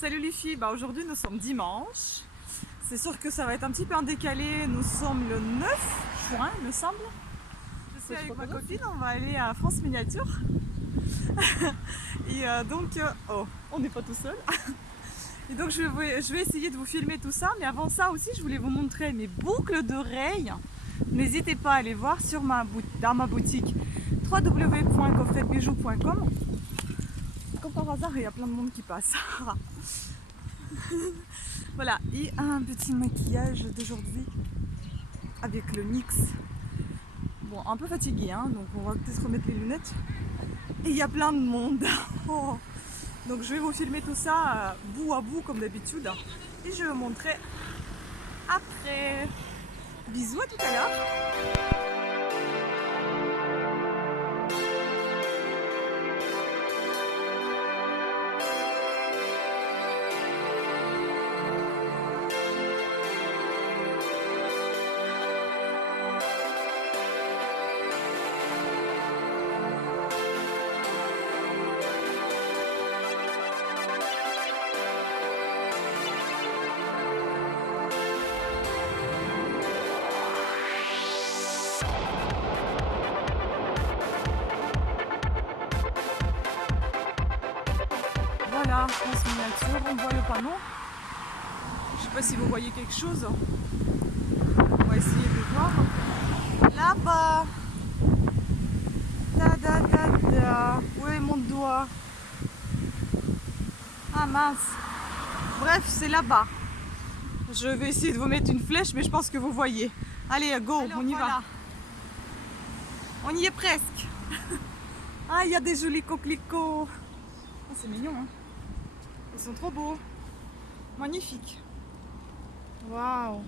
Salut les filles, aujourd'hui nous sommes dimanche. C'est sûr que ça va être un petit peu en décalé, nous sommes le 9 juin il me semble. Je suis avec ma copine, on va aller à France Miniature. Et oh, on n'est pas tout seul. Et donc je vais essayer de vous filmer tout ça, mais avant ça aussi je voulais vous montrer mes boucles d'oreilles. N'hésitez pas à aller voir dans ma boutique www.coffretbijoux.com. Comme par hasard, il y a plein de monde qui passe. Voilà, et un petit maquillage d'aujourd'hui avec le NYX. Bon, un peu fatigué, hein, donc on va peut-être remettre les lunettes. Et il y a plein de monde. Oh. Donc je vais vous filmer tout ça bout à bout comme d'habitude. Et je vais vous montrer après. Bisous, à tout à l'heure. Voilà, France Miniature, on voit le panneau. Je sais pas si vous voyez quelque chose. On va essayer de voir. Là-bas. Da da da da. Où est mon doigt? Ah mince. Bref, c'est là-bas. Je vais essayer de vous mettre une flèche, mais je pense que vous voyez. Allez, go, alors, on y va. On y est presque. Ah, il y a des jolis coquelicots. Oh, c'est mignon, hein. Ils sont trop beaux. Magnifiques. Waouh.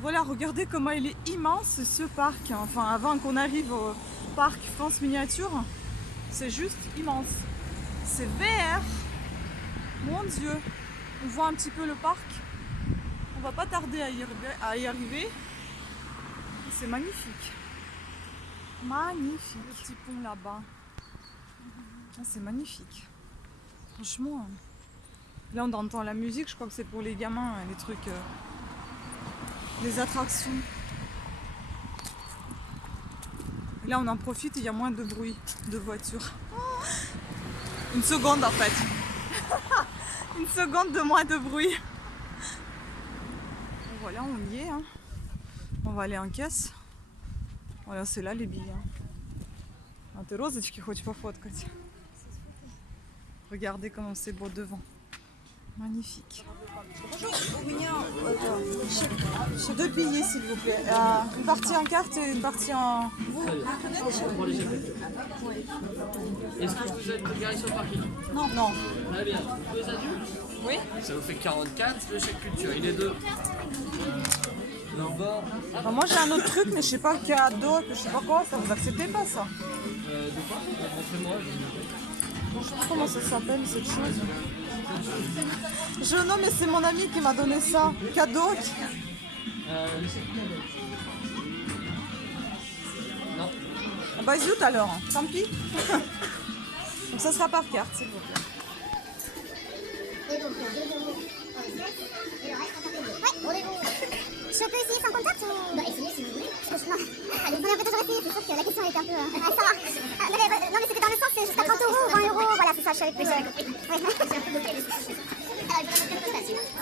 Voilà, regardez comment il est immense ce parc. Enfin, avant qu'on arrive au parc France Miniature, c'est juste immense. C'est vert. Mon Dieu. On voit un petit peu le parc. On va pas tarder à y arriver. C'est magnifique. Magnifique. Le petit pont là-bas. Ah, c'est magnifique. Franchement. Là, on entend la musique. Je crois que c'est pour les gamins, les trucs, les attractions. Et là, on en profite. Il y a moins de bruit de voitures. Une seconde en fait. Une seconde de moins de bruit. Et voilà, on y est. Hein. On va aller en caisse. Voilà, c'est là les billets. А ты розочки хочешь пофоткать? Regardez comment c'est beau devant. Magnifique. Deux billets s'il vous plaît. Une partie en carte et une partie en... Est-ce que vous êtes garé sur le parking? Non. Non. Très bien. Deux adultes? Oui. Ça vous fait 44, le chèque culture. Il est deux. Alors moi j'ai un autre truc mais je sais pas cadeau, je sais pas quoi, ça vous acceptez pas ça? De quoi? Montrez-moi. Je sais pas comment ça s'appelle cette chose. Non mais c'est mon ami qui m'a donné ça. Cadeau. Le chèque cadeau. Non. Ah bah zut alors, tant pis. Donc ça sera par carte s'il vous plaît. Je peux essayer sans contact ou... Bah essayez si vous voulez. Non. Allez, on peut toujours essayer, c'est sûr que la question était un peu... Ah, ça va. Non mais c'était dans le sens, c'est jusqu'à 30 € ou 20 €, voilà c'est ça, je savais plus. Ouais. Alors,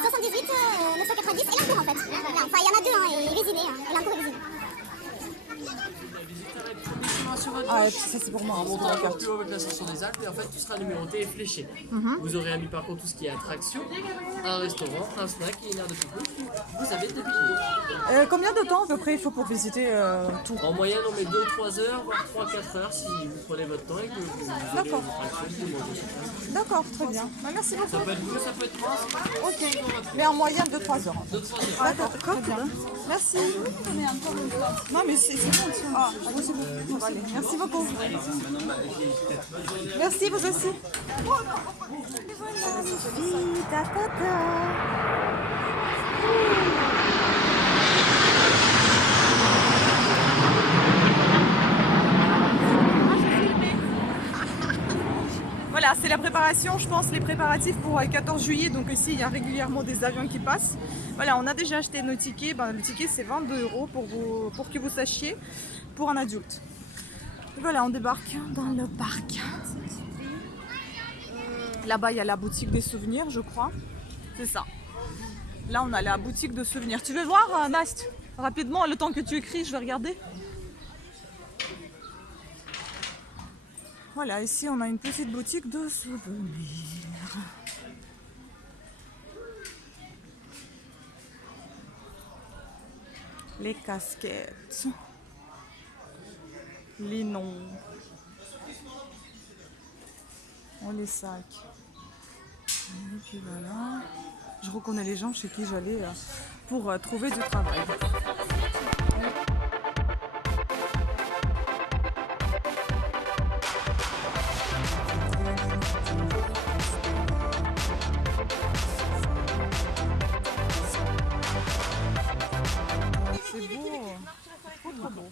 78, 990 et l'encours en fait. Enfin, il y en a deux, hein, et résidé, hein, et l'encours est résidé. Ah et puis ça c'est pour moi. En montant encore plus haut avec l'ascension des Alpes, et en fait tout sera numéroté et fléché. Vous aurez à mi-parcours tout ce qui est attraction, un restaurant, un snack et une aire de pique-nique. Vous avez deux billets. Combien de temps à peu près il faut pour visiter tout? En moyenne, on met 2-3 heures, voire 3-4 heures si vous prenez votre temps et que vous allez D'accord. aux attractions. D'accord, très bien. Bah, merci beaucoup. Ça peut être 2, ça peut être 3. Ok, mais en moyenne de 3 heures. 2-3 heures. D'accord, très bien. Merci. Non mais c'est bon. Ah, allez, c'est bon. On va aller. Merci beaucoup. Merci vous aussi. Et voilà les filles, ta ta ta. Voilà, Voilà, c'est la préparation, je pense, les préparatifs pour le 14 juillet. Donc ici, il y a régulièrement des avions qui passent. Voilà, on a déjà acheté nos tickets. Ben, le ticket, c'est 22 € pour que vous sachiez, pour un adulte. Et voilà, on débarque dans le parc. Là-bas, il y a la boutique des souvenirs, je crois. C'est ça. Là, on a la boutique de souvenirs. Tu veux voir, Nast? Rapidement, le temps que tu écris, je vais regarder. Voilà, ici, on a une petite boutique de souvenirs. Les casquettes. Les noms. Les sacs. Et puis voilà. Je reconnais les gens chez qui j'allais pour trouver du travail. C'est beau. Trop beau.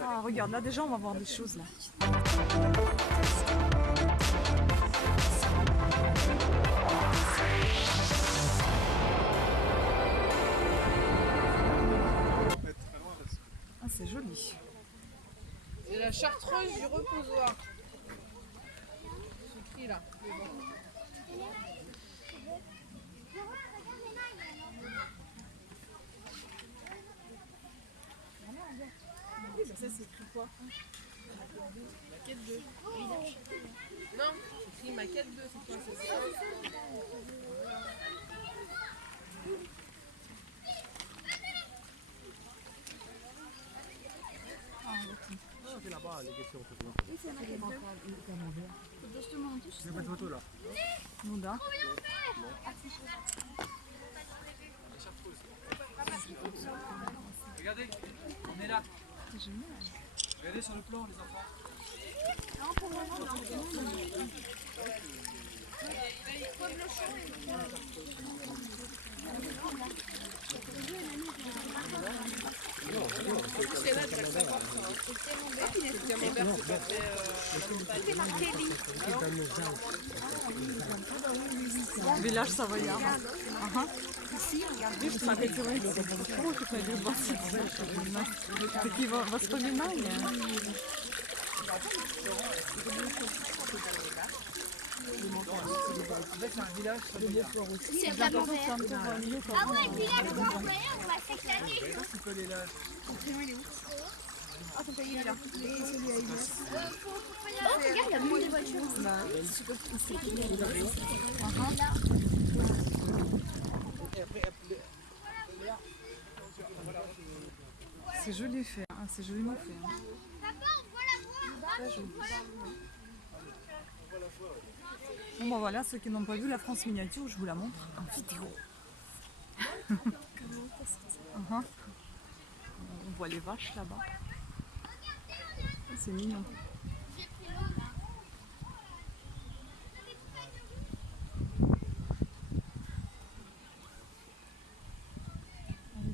Ah, regarde, là déjà on va voir des choses là. Ah, c'est joli. C'est la chartreuse du reposoir. C'est écrit là. Ça c'est écrit quoi? Maquette 2. Non, c'est écrit maquette 2, c'est quoi? C'est ça. C'est là-bas les questions. Oui, c'est la maquette 2. C'est justement en touche. Il n'y a pas de photo là. Monda. Regardez, on est là. C'est génial. Regardez sur le plan les enfants. Village savoyard. Видишь, смотрите, слушай, пойдет 20. Такие воспоминания. C'est un village sur le Beaufort aussi. C'est vraiment vert. Ah ouais, le village de Montréal, on va cette année. Tu peux aller là. Oh, regarde, il y a beaucoup de voitures. C'est joli fait, hein, c'est joliment fait. Hein. Papa, on voit la voie. Très joli. Bon bah voilà, ceux qui n'ont pas vu la France miniature, je vous la montre en vidéo. On voit les vaches là-bas. C'est mignon.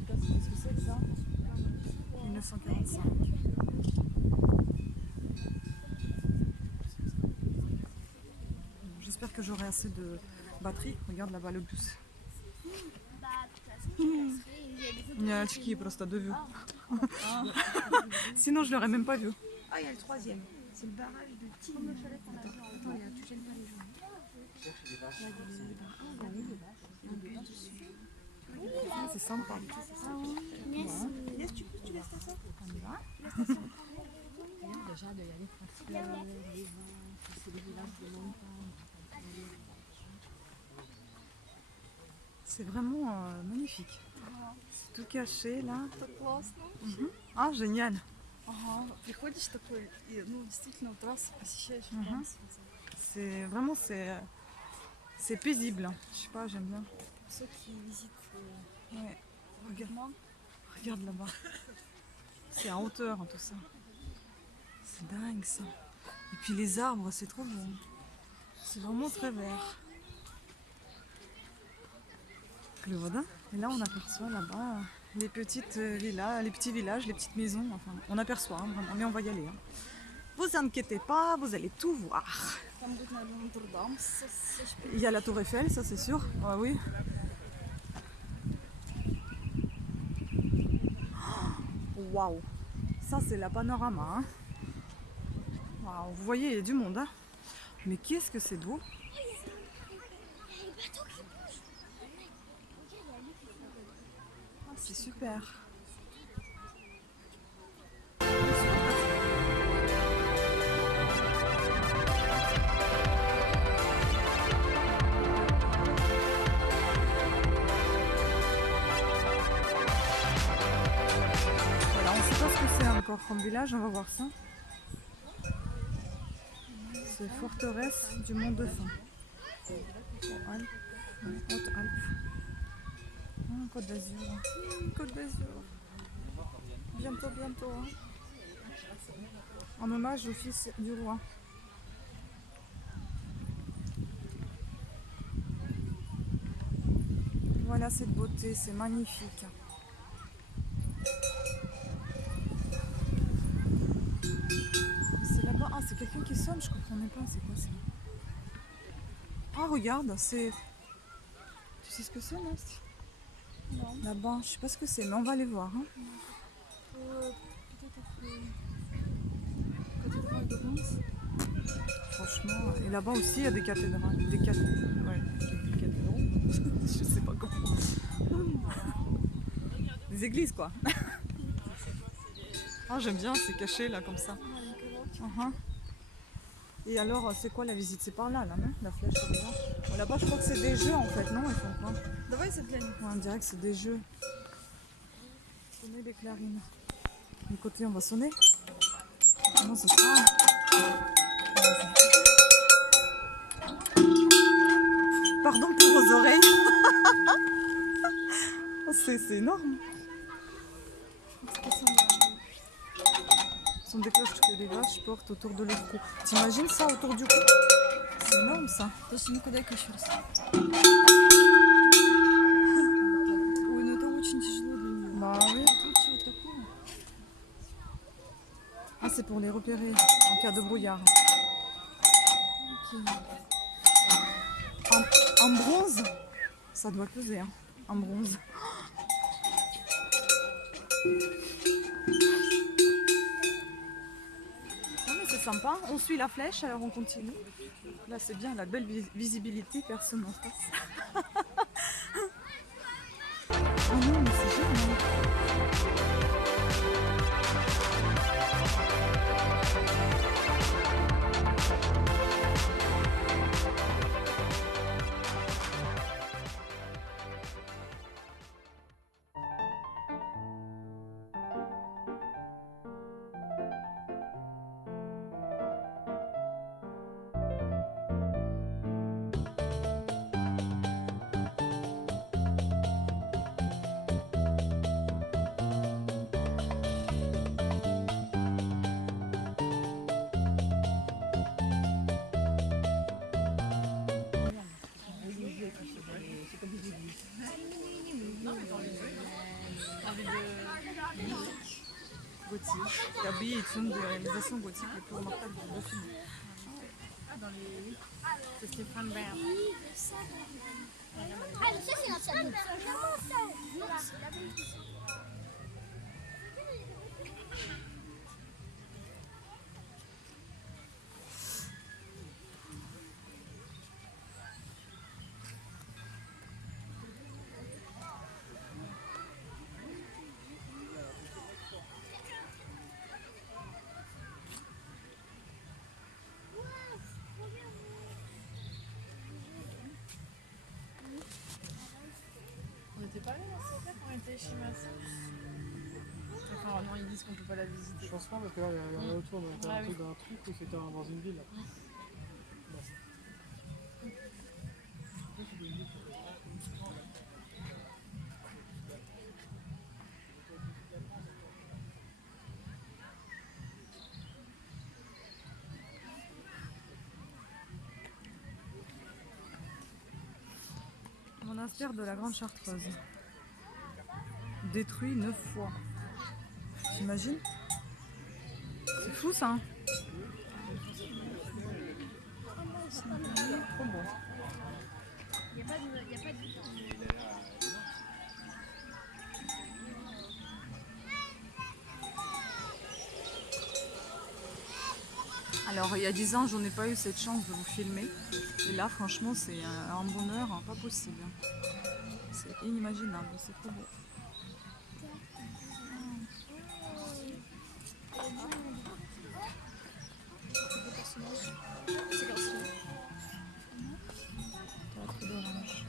Qu'est-ce que c'est que ça? 1945. J'espère que j'aurai assez de batterie. Regarde là-bas le bus. Il y a очки просто de vue. Sinon je l'aurais même pas vu. Ah, il y a le troisième. C'est le barrage de Tignes. Attends, il y a tout le C'est sympa. Yes, tu laisses ça? On y va. Déjà de y aller tranquille, les vents, c'est des villages de montagne. C'est vraiment magnifique. C'est tout caché là. Ah, génial. Ага, приходишь такой, и, ну, действительно, трассу посещаешь. C'est vraiment c'est paisible. Je sais pas, j'aime bien. Ceux qui visitent Ouais. Regarde là-bas. C'est en hauteur tout ça. C'est dingue ça. Et puis les arbres, c'est trop beau. C'est vraiment très vert. Le Vaudin. Et là, on aperçoit là-bas les petites villas, les petits villages, les petites maisons. Enfin, on aperçoit, hein, vraiment. Mais on va y aller. Hein. Vous inquiétez pas, vous allez tout voir. Il y a la tour Eiffel, ça c'est sûr. Ah oui. Waouh, ça c'est la panorama. Hein. Waouh, vous voyez, il y a du monde. Hein. Mais qu'est-ce que c'est beau. Ah, c'est super. Voilà, on ne sait pas ce que c'est encore comme village, on va voir ça. C'est forteresse du Mont de Fin. Haute-Alpes. Côte d'Azur. Côte d'Azur. Bientôt, bientôt. Hein. En hommage au fils du roi. Voilà cette beauté, c'est magnifique. C'est là-bas. Ah, c'est quelqu'un qui sonne, je comprenais pas. C'est quoi ça? Ah, regarde, c'est. Tu sais ce que c'est, Nasty? Non. Là-bas, je sais pas ce que c'est, mais on va aller voir. Hein. Cathédrale de Reims. Franchement, et là-bas aussi, il y a des cathédrales. Des cathédrales. Je sais pas comment. Des églises, quoi. Ah, j'aime bien, c'est caché là, comme ça. Et alors, c'est quoi la visite? C'est par là, là, non? La flèche, c'est là. Bon, là-bas, je crois que c'est des jeux en fait, non? Ils font quoi? Давай заглянем. Ouais, on dirait que c'est des jeux. Sonner les clarines. Du côté, on va sonner. Comment ça sera? Pardon pour vos oreilles. Oh, c'est énorme. Ce sont des cloches que les vaches portent autour de leur cou. T'imagines ça autour du cou? C'est énorme ça. Просто никуда еще раз. Ой, ну это очень тяжело для нее. Bah oui. Лучше вот такую. Ah, c'est pour les repérer en cas de brouillard. En bronze, ça doit peser, hein. En bronze. Non, mais c'est sympa, on suit la flèche, alors on continue. Là c'est bien, la belle visibilité, personne n'en passe. Oh non, mais c'est génial. Gothique. Gabi est une des réalisations gothiques les plus remarquables de Dauphine. C'est Stéphane Bern. Ah, je sais, c'est un château. Comment ça? Non, c'est la bonne question. On n'était pas allés dans cette époque quand on était chez ma soeur. Enfin, non, ils disent qu'on peut pas la visiter. Je pense pas parce que là, il y a un retour d'un Ah oui. truc où c'était dans une ville. Là. Monastère de la Grande Chartreuse. Détruit 9 fois. T'imagines? C'est fou ça. Hein. Trop bon. Il n'y a pas de... Alors il y a 10 ans, j'en ai pas eu cette chance de vous filmer. Et là, franchement, c'est un bonheur pas possible. C'est inimaginable, c'est trop beau. Théâtre d'Orange.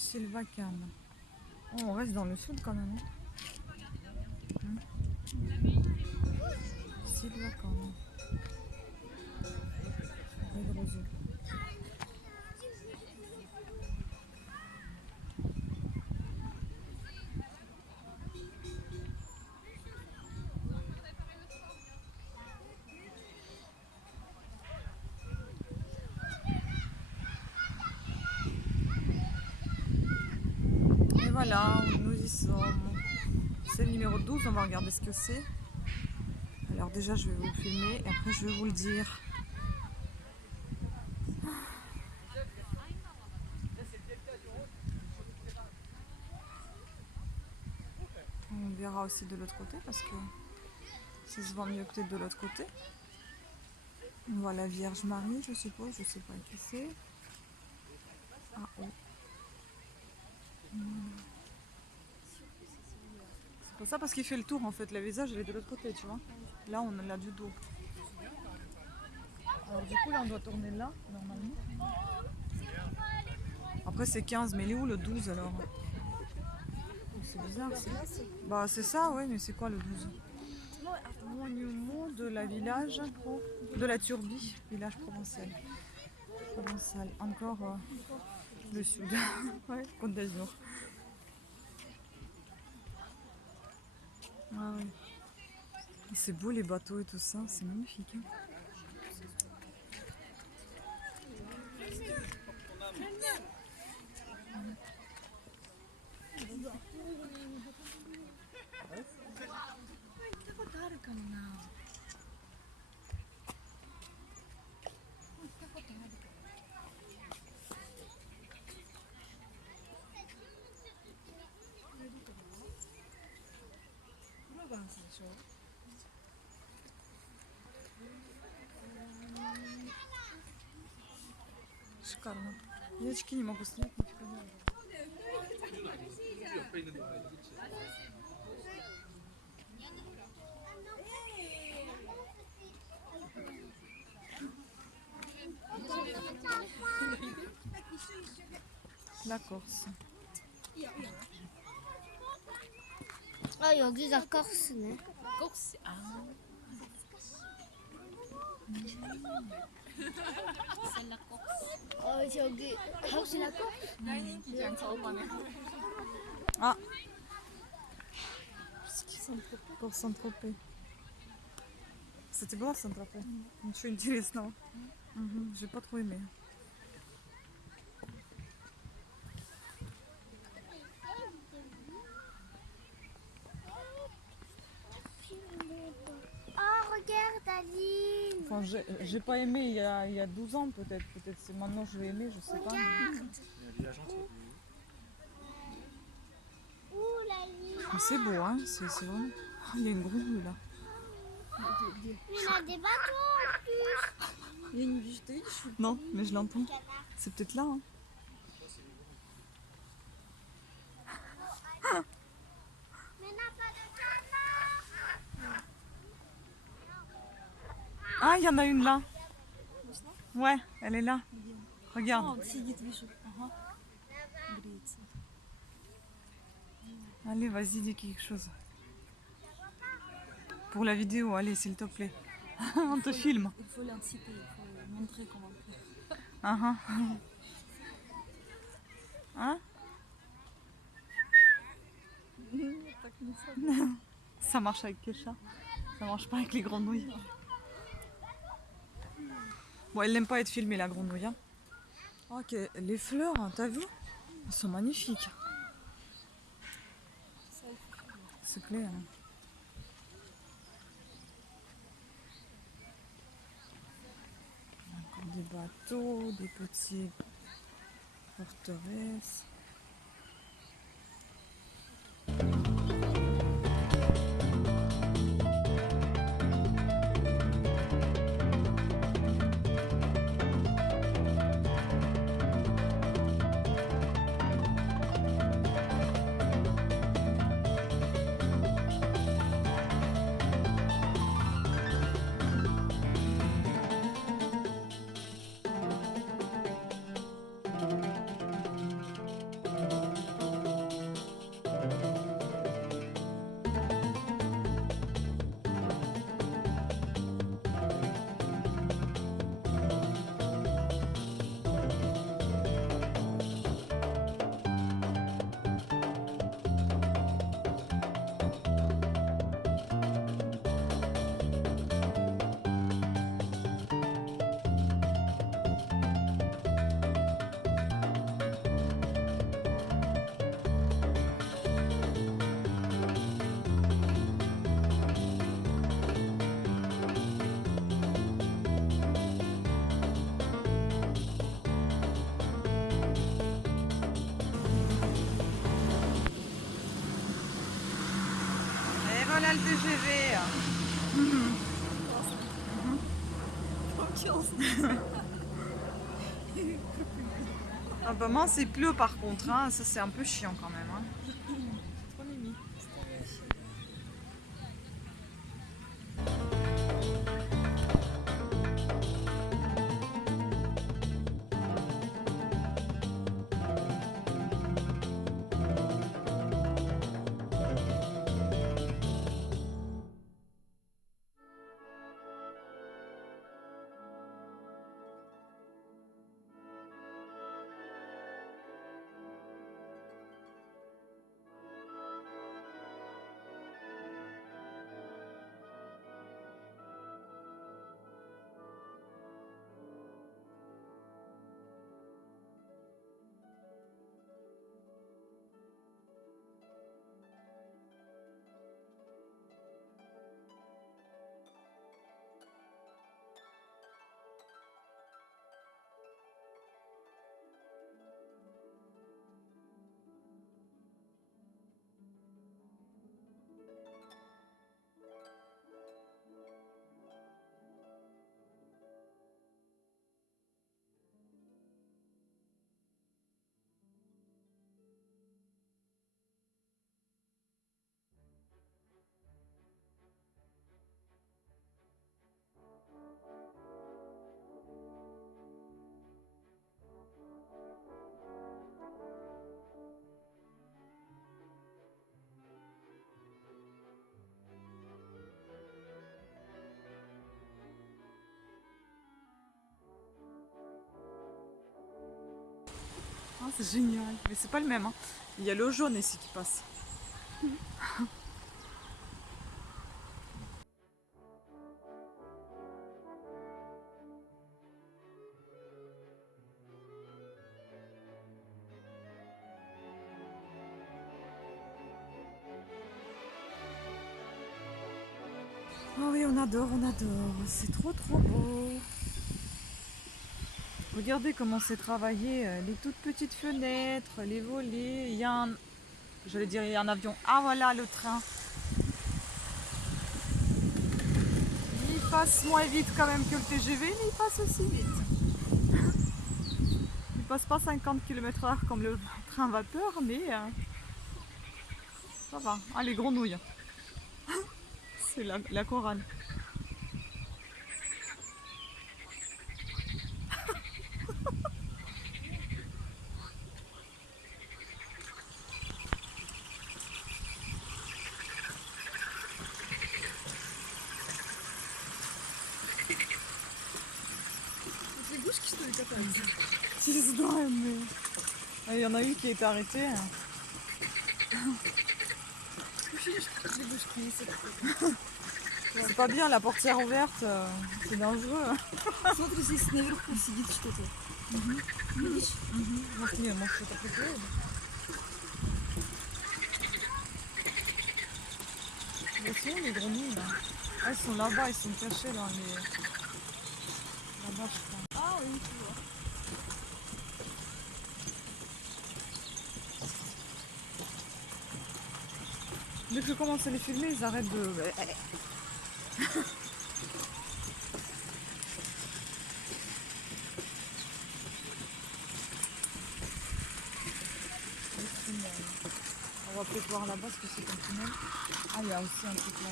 Sylvacane. Oh, on reste dans le sud quand même. Sylvacane. Forêt de roseaux. Et voilà, nous y sommes. C'est le numéro 12, on va regarder ce que c'est. Alors déjà je vais vous le filmer et après je vais vous le dire. On verra aussi de l'autre côté parce que ça se voit mieux peut-être de l'autre côté. On voit la Vierge Marie, je suppose, je sais pas qui c'est. Ah oh. C'est pour ça parce qu'il fait le tour en fait, le visage il est de l'autre côté, tu vois. Là on l'a du dos. Alors du coup là on doit tourner là, normalement. Après c'est 15, mais il est où le 12 alors? C'est bizarre ça. Bah c'est ça, ouais, mais c'est quoi le 12? Monument de la village de la Turbie, village provençal. Provençal, encore le sud, ouais, Côte d'Azur. Ah ouais. C'est beau les bateaux et tout ça, c'est magnifique. Hein. Шикарно. Я очки не могу снять, нифига не могу. La Corse. 여기가 코스네. Corse. Ah. C'est la Corse. 저기 혹시 나 Ah Pour Saint-Tropez. C'était bon Saint-Tropez. Ничего интересного. J'ai pas trop aimé. Oh, regarde Aline. Enfin, j'ai pas aimé il y a 12 ans peut-être. Peut-être c'est maintenant que je vais aimer, je sais pas. Ouh, la ligne. Mais c'est beau, hein. C'est vraiment... Oh, il y a une grenouille là. Il y a des bateaux en plus. Il y a une biche, t'as vu, je suis... Non, mais je l'entends. C'est peut-être là, hein. Mais n'a pas de canard. Ah, il y en a une là. Ouais, elle est là. Regarde. Allez, vas-y, dis quelque chose. Pour la vidéo, allez, s'il te plaît. On te filme. Il faut l'inciter, il faut montrer comment faire. Ah, ah. Hein? Ça marche avec Kesha. Ça marche pas avec les grenouilles. Bon, elle n'aime pas être filmée, la grenouille. Hein. Ok, les fleurs, hein, t'as vu? Elles sont magnifiques. C'est clair. Hein. Encore des bateaux, des petits forteresses. Voilà le TGV. Ah bah mince, il pleut par contre, hein. Ça c'est un peu chiant quand même. Hein. Trop mimi. Ah, c'est génial. Mais c'est pas le même. Hein. Il y a le jaune ici qui passe. Oh oui, on adore, on adore. C'est trop trop beau. Regardez comment c'est travaillé. Les toutes petites fenêtres, les volets. Il y a un... J'allais dire il y a un avion. Ah voilà le train. Il passe moins vite quand même que le TGV, mais il passe aussi vite. Il passe pas 50 km/h comme le train vapeur, mais ça va. Ah les grenouilles. C'est la chorale. Il y en a une qui est arrêtée. C'est pas bien, la portière ouverte, c'est dangereux. Смотри, здесь наверху сидит что-то. Видишь? Может, что-то приклеено. Mais sinon, les grenouilles, là. Ah, elles sont là-bas, elles sont cachées dans les... Là-bas, je crois. Ah oui, tu vois. Dès que je commence à les filmer, ils arrêtent de... On va peut-être voir là-bas ce que c'est comme tunnel. Ah, il y a aussi un truc là.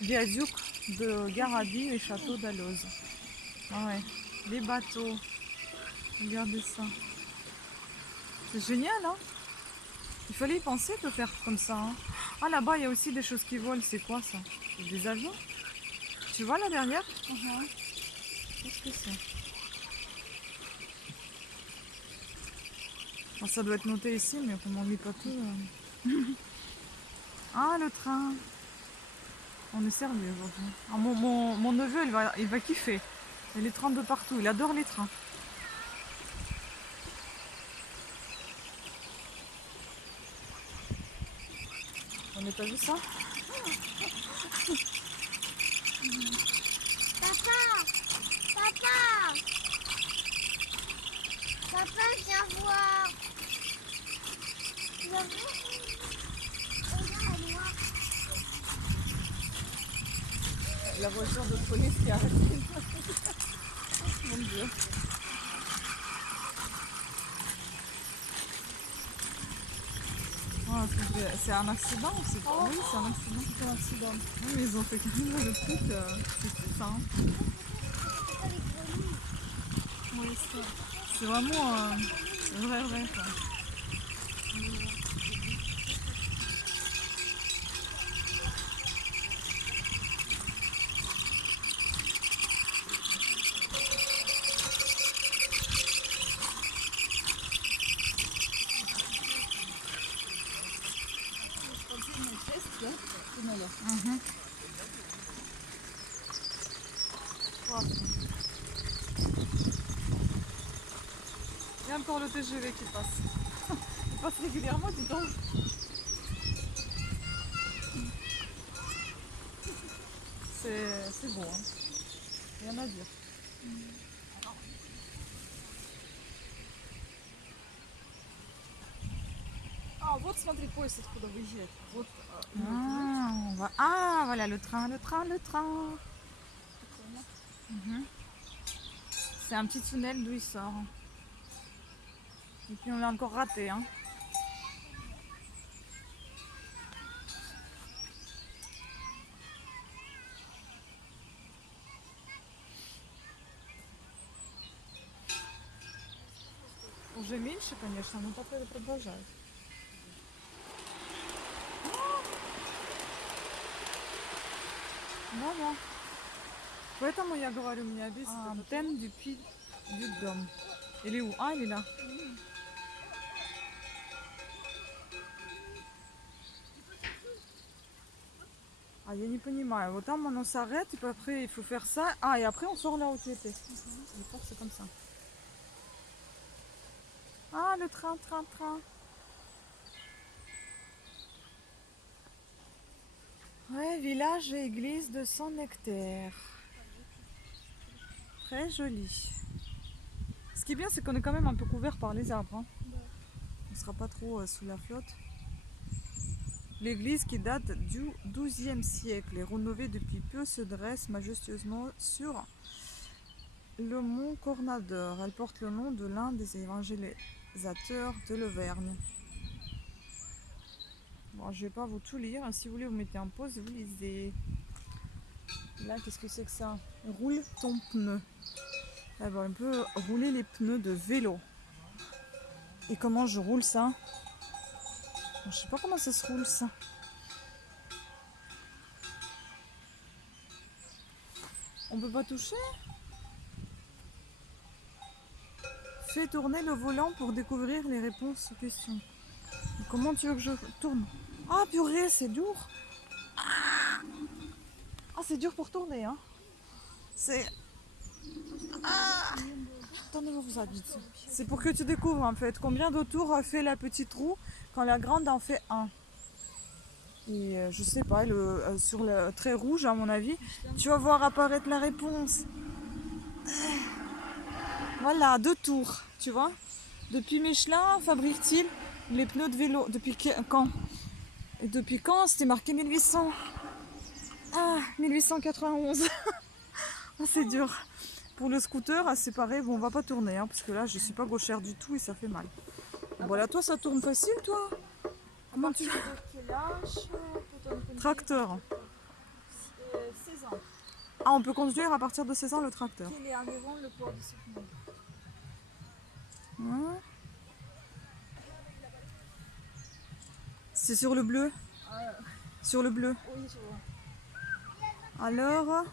Viaduc de Garabi et Château d'Alloz. Ah ouais, les bateaux. Regardez ça. C'est génial, hein? Il fallait y penser de faire comme ça. Hein. Ah, là-bas, il y a aussi des choses qui volent. C'est quoi ça? C'est des avions? Tu vois la dernière? Qu'est-ce que c'est? Oh, ça doit être noté ici, mais on n'en lit pas tout. Ah, le train. On est servi aujourd'hui. Ah, mon neveu, il va kiffer. Il y a les trains de partout. Il adore les trains. On n'a pas vu ça? Papa, viens voir. Viens voir. Regarde, moi. La voiture de police qui arrête. Mon Dieu. Oh, c'est un accident ou c'est pas? Oui, c'est un accident. C'est un accident. Oui, mais ils ont fait carrément le truc. C'est ça. Hein. Oui, c'est vraiment vrai quoi. Il y a encore le TGV qui passe. Il passe régulièrement, dis donc. C'est beau, hein. Rien à dire. А, вот смотри, поезд откуда выезжает. Вот, Ah, voilà le train. C'est un petit tunnel d'où il sort. Et puis on l'a encore raté, hein. Уже меньше, конечно, но так это продолжает. Да-да. Поэтому я говорю, у меня здесь антенне depuis du дом. Il est où? Ah, il est là. А я не понимаю. Вот там оно s'arrête, et puis après il faut faire ça. Ah, et après on sort là où tu étais. Je crois que c'est comme ça. Ah, le train. Ouais, village et église de Saint-Nectaire. Très joli. Ce qui est bien, c'est qu'on est quand même un peu couvert par les arbres. Hein. On ne sera pas trop sous la flotte. L'église qui date du XIIe siècle et rénovée depuis peu se dresse majestueusement sur le mont Cornadeur. Elle porte le nom de l'un des évangélisateurs de l'Auvergne. Bon, je ne vais pas vous tout lire. Si vous voulez, vous mettez en pause et vous lisez. Là, qu'est-ce que c'est que ça? Roule ton pneu. Alors, on peut rouler les pneus de vélo. Et comment je roule ça? Je sais pas comment ça se roule ça. On peut pas toucher? Fais tourner le volant pour découvrir les réponses aux questions. Mais comment tu veux que je tourne? Ah purée, c'est dur. Ah, c'est dur pour tourner, hein. C'est... Ah. C'est pour que tu découvres en fait combien de tours a fait la petite roue quand la grande en fait un. Et je sais pas, sur le trait rouge à mon avis, tu vas voir apparaître la réponse. Voilà, 2 tours, tu vois. Depuis Michelin fabrique-t-il les pneus de vélo? Depuis quand? Et depuis quand? C'était marqué 1800. Ah, 1891. Oh, c'est dur. Pour le scooter, c'est pareil, bon, on va pas tourner, hein, parce que là, je suis pas gauchère du tout et ça fait mal. Voilà, toi, ça tourne facile, toi? Comment tu... Quel âge Tracteur. 16 ans. Ah, on peut conduire à partir de 16 ans le tracteur. Quel est environ le poids de ce pneu? Hein? C'est sur le bleu? Sur le bleu. Oui, je vois. Alors,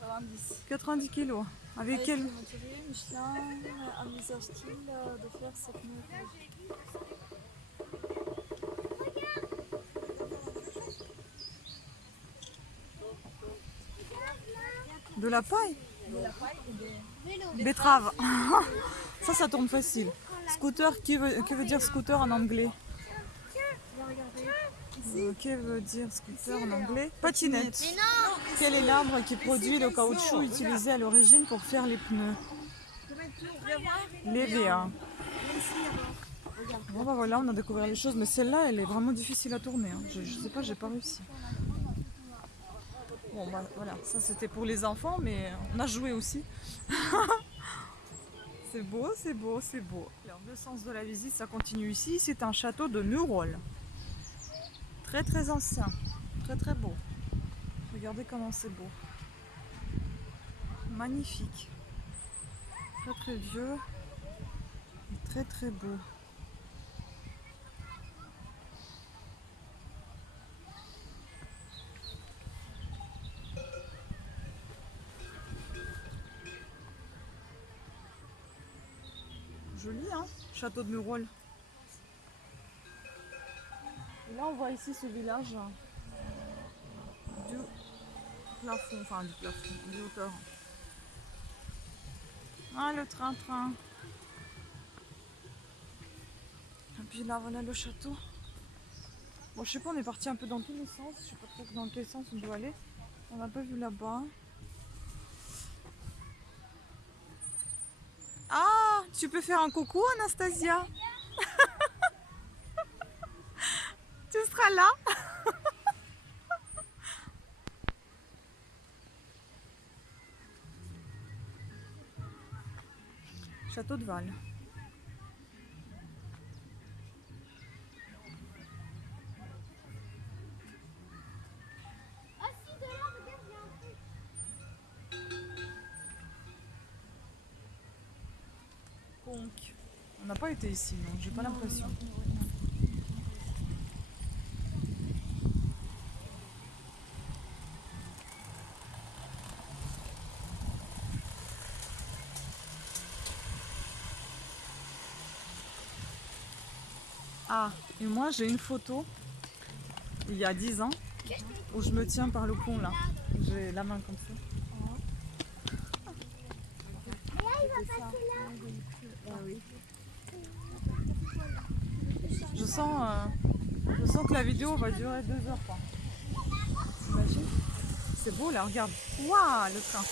90. 90 kilos. Avec quel... le matériel Michelin envisage-t-il de faire ce pneu écologique? De la paille? De la paille et des... Betterave. Ça tourne facile. Scooter, que veut dire scooter en anglais? Que veut dire scooter en anglais? Patinette. Quel est l'arbre qui produit le caoutchouc utilisé à l'origine pour faire les pneus? L'EVA. Bon bah voilà, on a découvert les choses, mais celle-là, elle est vraiment difficile à tourner. Hein. Je sais pas, j'ai pas réussi. Bon bah voilà, ça c'était pour les enfants, mais on a joué aussi. C'est beau, c'est beau, c'est beau. Alors, le sens de la visite, ça continue ici. C'est un château de Murol. Très très ancien, très très beau. Regardez comment c'est beau. Magnifique. Très très vieux. Et très très beau. Joli, hein, château de Murol. Et là, on voit ici ce village du plafond, enfin du plafond, du hauteur. Ah, le train-train. Et puis là, voilà le château. Bon, je sais pas, on est parti un peu dans tous les sens. Je sais pas trop dans quel sens on doit aller. On n'a pas vu là-bas. Ah, tu peux faire un coucou, Anastasia? Tu seras là? Château de Val. Conques. On n'a pas été ici, non, j'ai pas l'impression. Ah, et moi j'ai une photo, il y a 10 ans, où je me tiens par le pont là. J'ai la main comme ça. Je sens que la vidéo va durer 2 heures quoi. T'imagines? C'est beau là, regarde. Waouh, le train.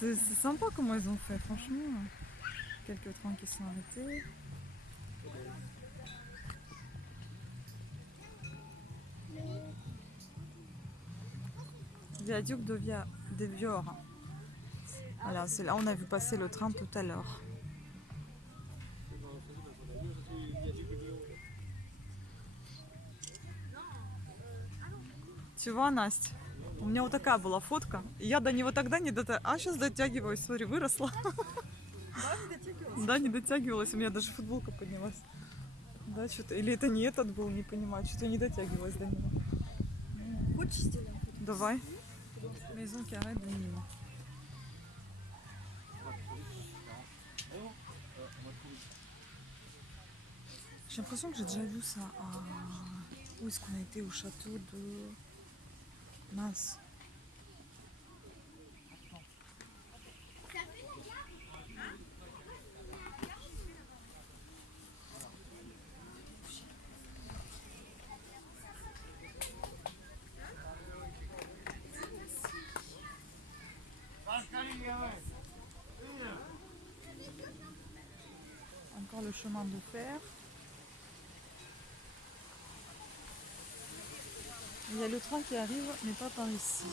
C'est sympa comment ils ont fait, franchement. Quelques trains qui sont arrêtés. Viaduc de Vior. Voilà, c'est là où on a vu passer le train tout à l'heure. Чего, Настя? У меня вот такая была фотка. И я до него тогда не дотягивалась. А сейчас дотягиваюсь. Смотри, выросла. Да, не дотягивалась. У меня даже футболка поднялась. Да, что-то. Или это не этот был, не понимаю. Что-то не дотягивалась до него. Хочешь сделаем? Давай. Maison carrée de Nîmes. J'ai l'impression que j'ai déjà vu ça à... Où est-ce qu'on a été? Au château de... Mince. Encore le chemin de fer. Il y a le train qui arrive, mais pas par ici.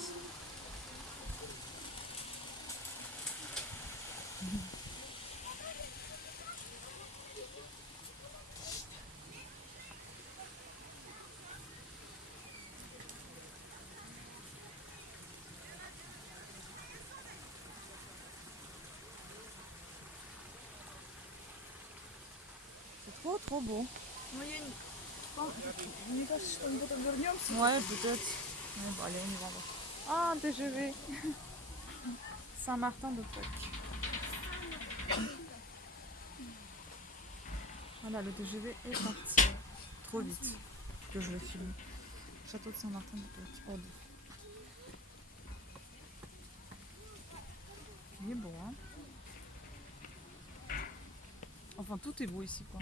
C'est trop trop beau. Ну, я не... Мне кажется, что мы потом вернемся. Ouais, peut-être. Ouais, bon, allez, on y va. Ah, TGV. Saint-Martin de Pâques. Voilà, le TGV est parti. Trop vite que je le filme. Château de Saint-Martin de Pâques. Oh, il est beau, hein. Enfin, tout est beau ici, quoi.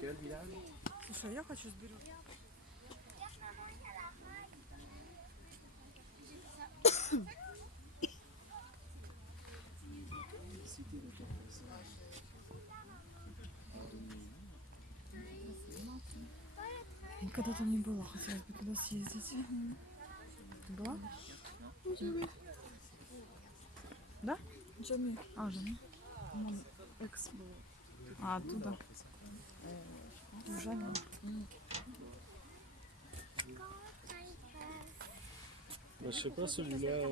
Quel village? Слушай, я хочу сберечь. Никогда там не была, хотелось бы туда съездить. Ты была? Да? Jamais. А, jamais. Mon ex был. А, оттуда. Jamais. Bah, je sais pas, celui-là.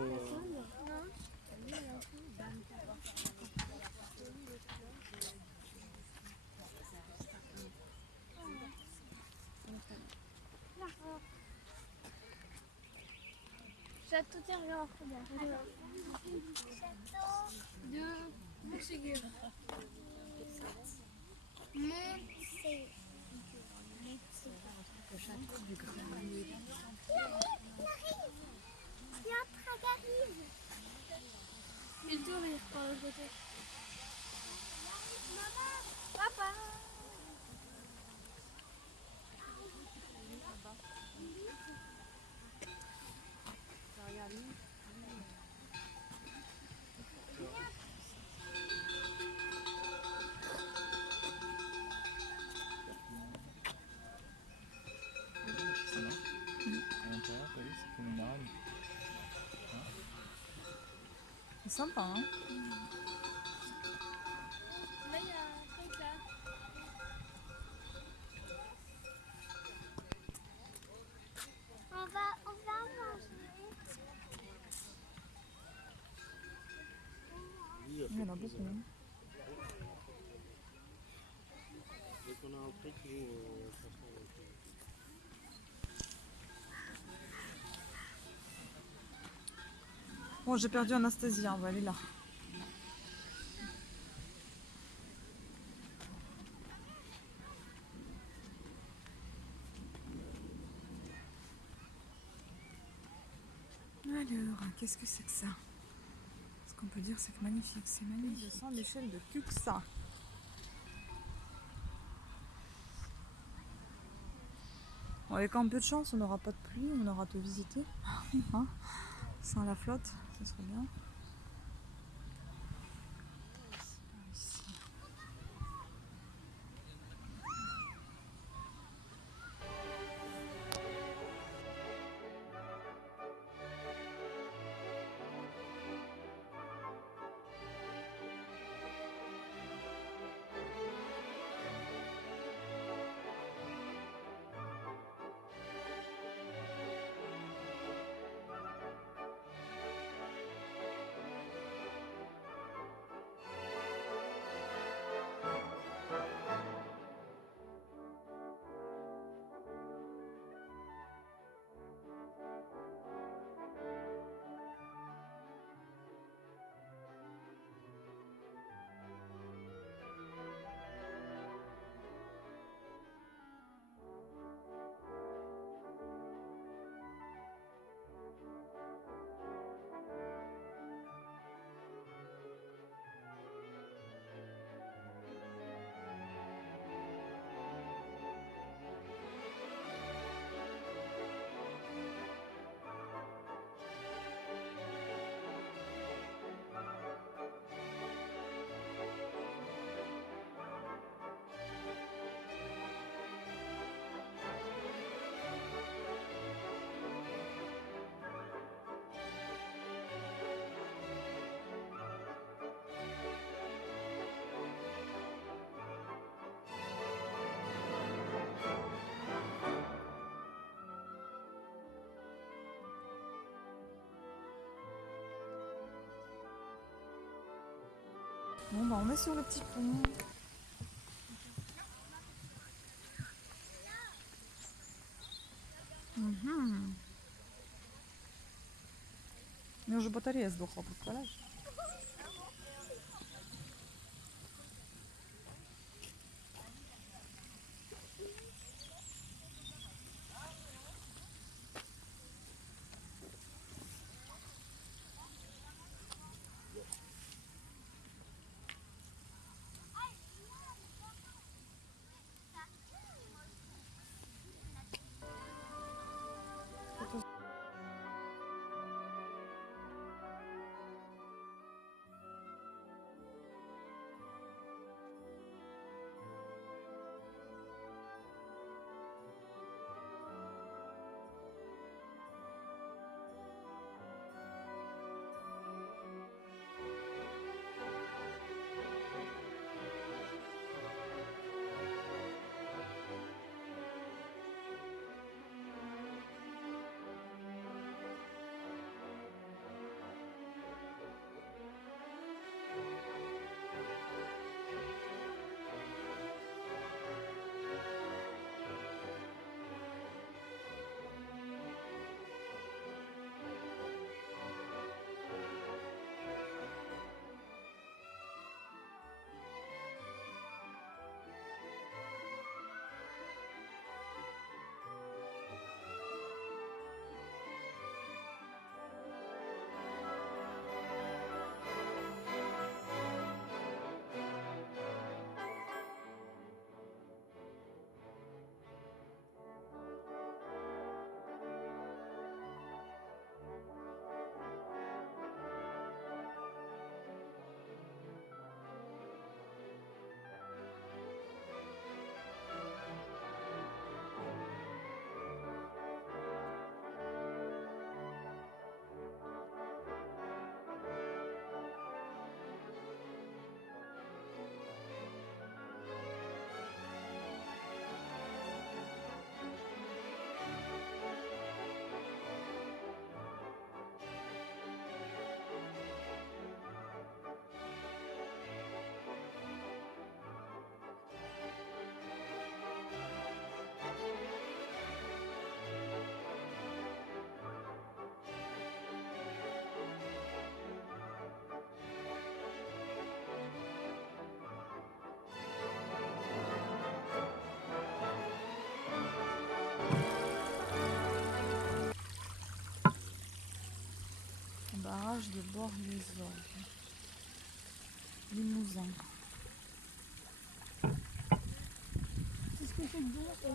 Château Terre, de Montségur. Le château du Grand. Il y a un train qui arrive. Il tourne par le côté. Maman, papa. C'est sympa, hein. Là, il y a un truc là. On va manger. Il y en a beaucoup. Hein. Après, il faut franchement. Bon, j'ai perdu Anastasia, on va aller là. Alors, qu'est-ce que c'est que ça? Ce qu'on peut dire, c'est que magnifique, c'est magnifique. Je sens l'échelle de Cuxa. Bon, avec un peu de chance, on n'aura pas de pluie, on aura tout visité. Hein, sans la flotte, ce serait bien. Ici. Bon, bah, on est sur le petit pont. Мне уже батарея сдохла, представляешь? Village de Bord-les-Orgues. Limousin. Qu'est-ce que c'est que bon ça?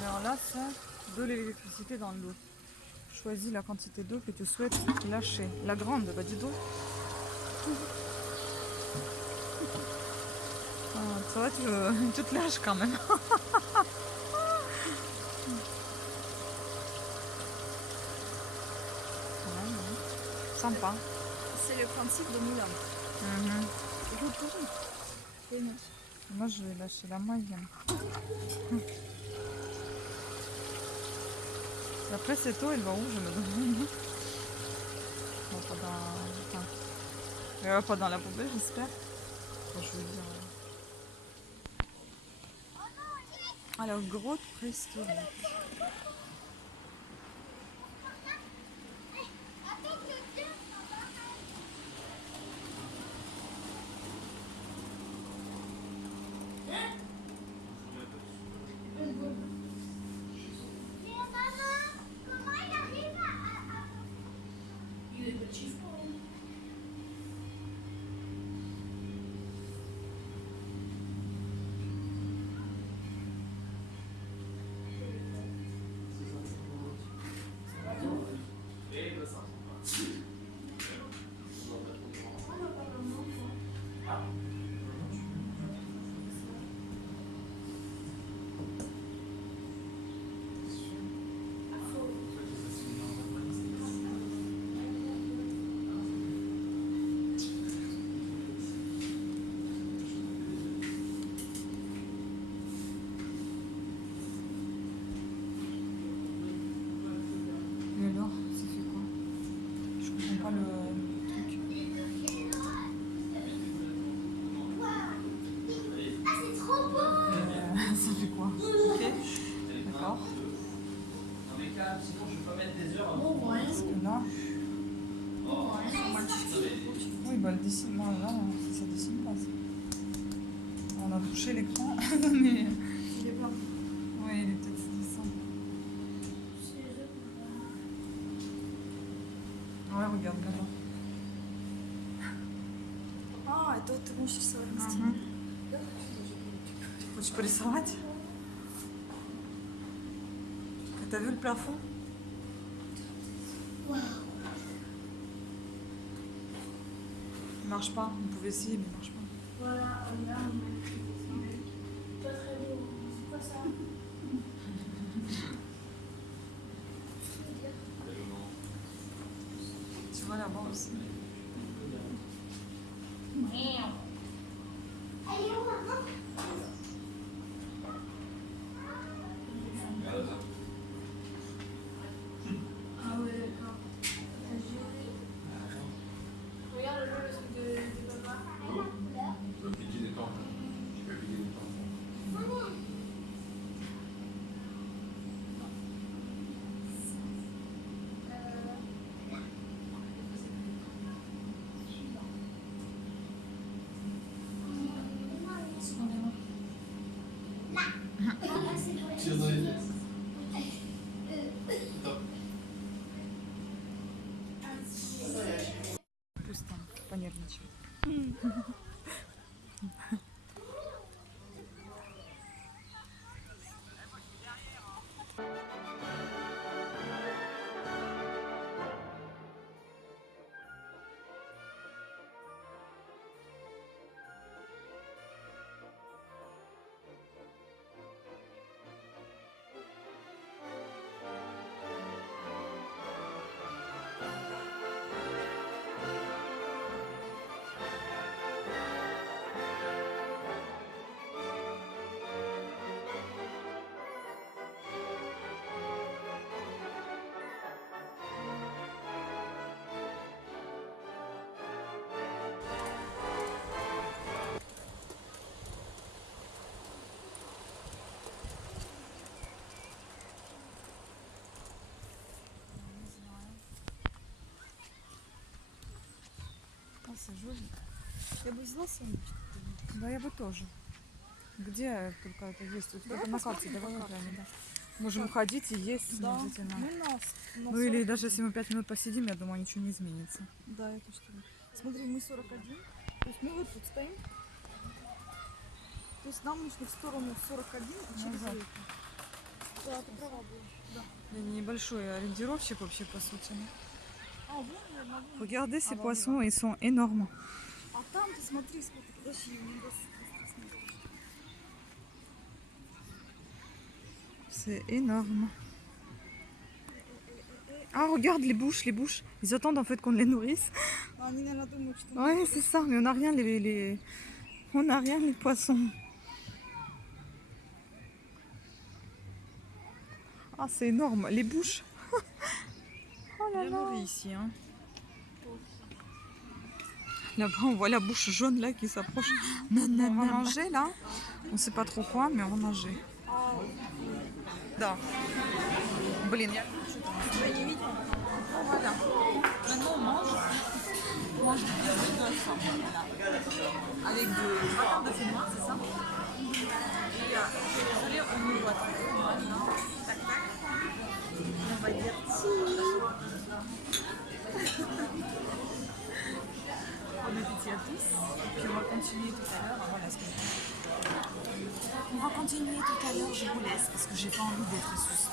Alors là, c'est de l'électricité dans l'eau. Choisis la quantité d'eau que tu souhaites lâcher. La grande, bah dis donc. Ah, ça va, tu te lâches quand même. Ouais, sympa. C'est le principe de Moulin. Moi, je vais lâcher la moyenne. Et après, cette eau, elle va où? Je me demande. Bon, pas dans... Enfin, elle va pas dans la poubelle, j'espère. Enfin, je veux dire... Alors, grotte préhistorique. Et alors, ça fait quoi? Je comprends pas le truc. Ça fait quoi? Ok, d'accord. Sinon, je peux pas mettre des heures. Parce que là... Oui, bah le dessine, moi là, ça dessine pas. On a touché l'écran, mais... Il est pas. Oui, il est peut-être descend. Ouais, regarde là-bas. А, это вот мы сейчас совместим. Мгм. Хочешь порисовать? T'as vu le plafond? Il marche pas. Vous pouvez essayer, mais il marche pas. Voilà, là, pas très beau. C'est quoi ça? Tu vois là-bas aussi. Elle est où maintenant? Ah ouais, d'accord. Regarde le truc de papa. Пусть там понервничает. c'est joli. Я бы взяла сумочку. Да, я бы тоже. Где только это есть? Вот это на карте, давай глянем, да. Можем уходить и есть Да. действительно. Мы на Ну или даже если мы 5 минут посидим, я думаю, ничего не изменится. Да, это что ли. Смотри, мы 41. То есть мы вот тут стоим. То есть нам нужно в сторону 41 и через Назад. реку. Да, ты права была. Да. Это небольшой ориентировщик вообще, по сути. А, вон, наверное, вон. Regardez ces Ah, bah, poissons, ils sont énormes. А там ты смотри, сколько. Подожди, я не даст. C'est énorme. Ah, regarde les bouches, les bouches. Ils attendent en fait qu'on les nourrisse. Они, наверное, думают, что... Ouais, c'est ça, mais on n'a rien on n'a rien les poissons. Ah, c'est énorme, les bouches. Oh là là. Ici, hein. Là-bas, on voit la bouche jaune là qui s'approche. On va manger là. On sait pas trop quoi, mais on va manger. Да. Блин, я тебя не видела. Ну, voilà. Maintenant, on mange. On mange des pièces de poisson. Voilà. Avec de patates de fumée, c'est ça. Et désolé, on nous voit très mal. Tac, tac. On va dire bon appétit à tous. Puis on va continuer tout à l'heure. Voilà, on va continuer tout à l'heure, je vous laisse parce que j'ai pas envie d'être sous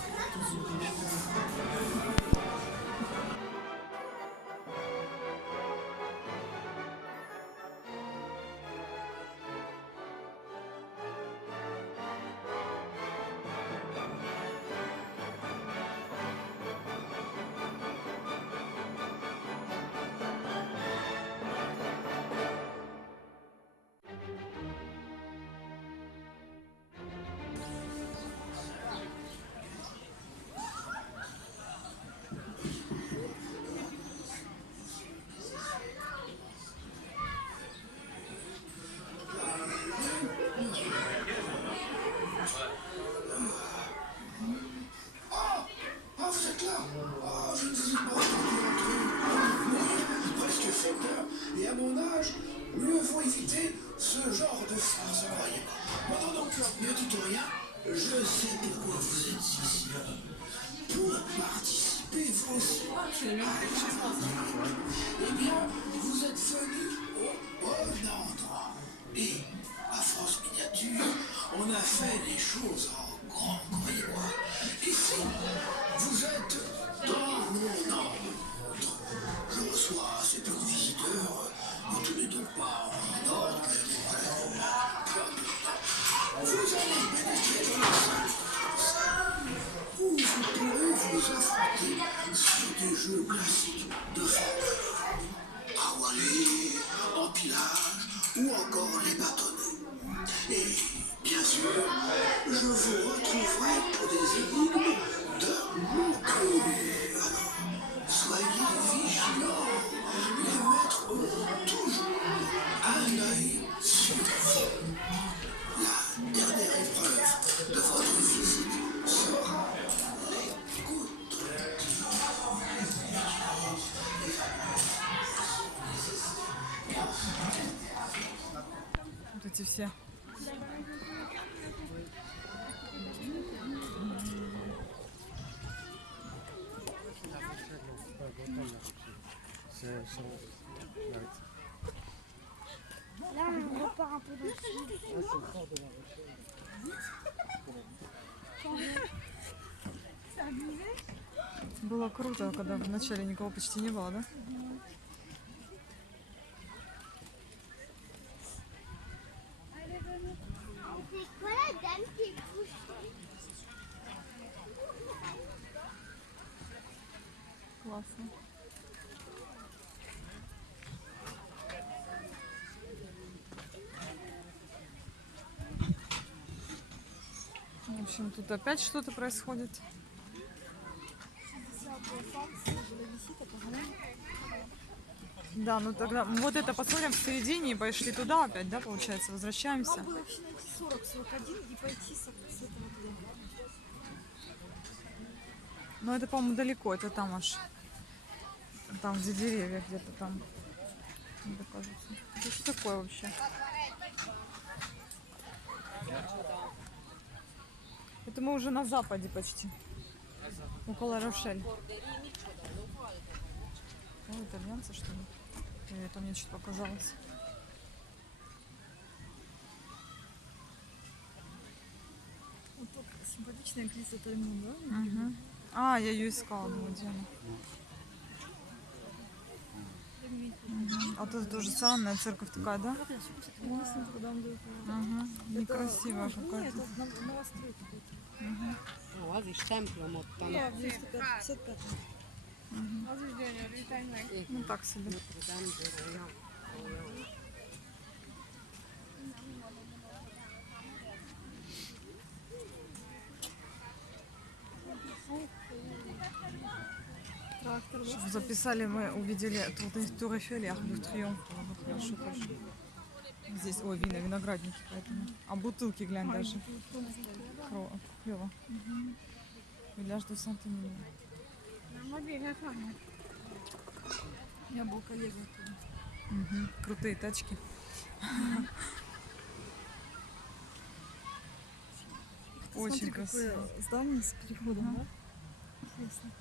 Et à mon âge, mieux vaut éviter ce genre de farce pareille. Maintenant donc, ne dites rien, je sais pourquoi vous êtes ici. Pour participer vous aussi. Eh bien, vous êtes venus au bon endroit. Et, à France Miniature, on a fait les choses en grand, croyez-moi. Ici, vous êtes dans mon ordre. Je reçois ces peu de visiteurs, et tout n'est donc pas en ordre, vous allez pénétrer dans la salle où vous pourrez vous affronter sur des jeux classiques de fond. Awalé, empilage ou encore les bâtonnets. Et bien sûr, je vous retrouverai pour des énigmes de mon cru. Alors, soyez vigilants, les maîtres auront toujours un œil sur vous. La dernière épreuve de votre visite sera l'écoute. Вот эти все. Là, on repart un peu dans le sud. Было круто, когда вначале никого почти не было, да? C'est quoi la dame qui est couchée? Классно. В общем, тут опять что-то происходит. Да, ну тогда вот это посмотрим в середине и пошли туда опять, да, получается, возвращаемся. Надо было вообще найти 40-41 и пойти с этого туда. Но это, по-моему, далеко, это там аж. Там, где деревья, где-то там. мне кажется. Это что такое вообще? Это мы уже на западе почти. Около Рошель. О, итальянцы, что ли? Или это мне что-то показалось? Вот тут симпатичная Клиса Тальмун, да? Угу. А, я ее искала, думаю, где она. Мгм. А тут тоже странная церковь такая, да? Угу. Некрасивая Это, какая-то. это новострой какой-то. Oasis templomot Да, tanultam. 95. Az is gyönyörű, tényleg. Ну так себе. Olyan. Чтобы записали, мы увидели Тур Эйфель и Арк де Триумф. Вот хорошо пошли. Здесь, ой, виноградники, поэтому. А бутылки, глянь, даже. Клево. Виляж до Сантенина. Я был коллега оттуда. Угу. Крутые тачки. Очень Смотри, красиво. какое здание с переходом, Ага. да? Интересно.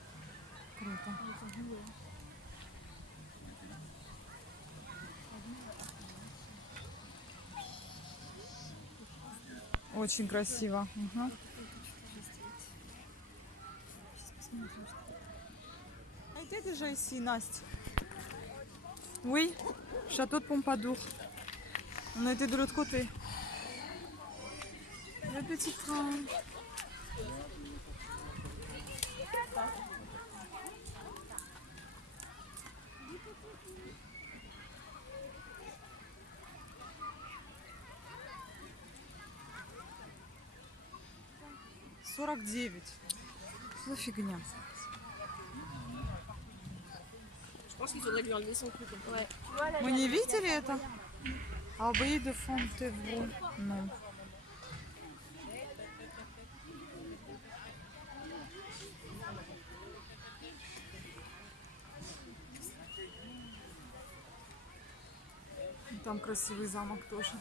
Круто. Очень красиво. Ага. А где déjà ici, Настя? Oui, château de Pompadour. On a été de l'autre côté. Le petit train. — 49. Что за фигня? Je pense qu'il faudrait lui enlever son truc. Ouais. Мы не видели это? Abbaye de Fontevraud. Non. Там красивый замок тоже.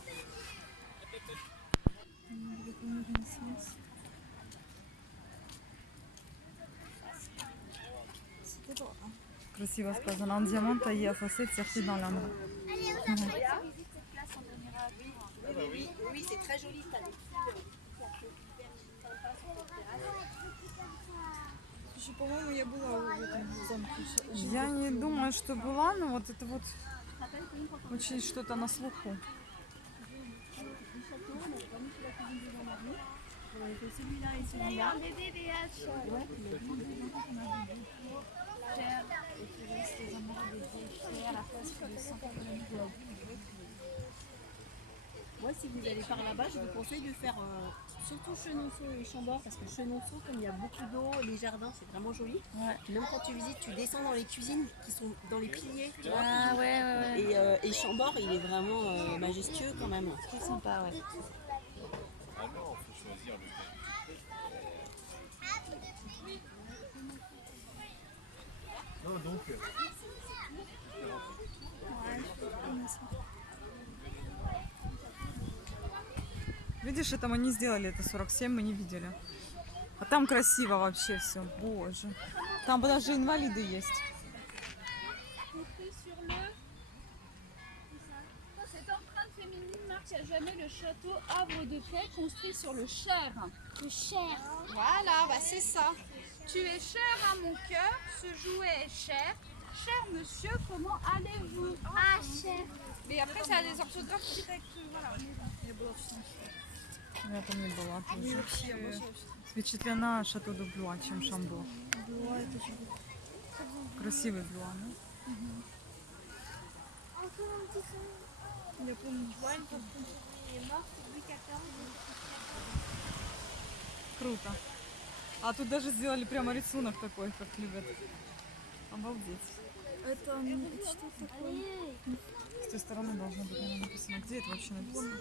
Красиво сказано. En diamant taillé à facettes serti dans l'âme. Oui, c'est très joli. Слушай, по-моему, я была в этом замке. Я не думаю, что была, но вот это вот очень что-то на слуху. Celui-là et celui-là. Bébé BH. Moi, si vous allez par là-bas, je vous conseille de faire surtout Chenonceau et Chambord, parce que Chenonceau, comme il y a beaucoup d'eau, les jardins, c'est vraiment joli. Ouais. Même quand tu visites, tu descends dans les cuisines qui sont dans les piliers. Tu vois. Ah ouais. Et Chambord, il est vraiment majestueux quand même. C'est sympa, ouais. Ah non, faut choisir le thème. Non, donc. Видишь, это мы не сделали, это 47, мы не видели. А там красиво вообще все, боже. Там даже инвалиды есть. Cette empreinte féminine marque à jamais le château Havre de Paix construit sur le Cher. Le Cher. Voilà, bah c'est ça. Tu es cher à mon cœur, ce jouet est cher. Cher monsieur, comment allez-vous? Ah, Cher. Mais après, ça a des orthographes directes. Voilà. Я там не была тоже. Впечатлена Шато де Блуа, чем Шамбо. Красивый Блуа, да? Я помню. Круто. А тут даже сделали прямо рисунок такой, как любят. Обалдеть. Это что такое? С той стороны должно быть, наверное, написано. Где это вообще написано?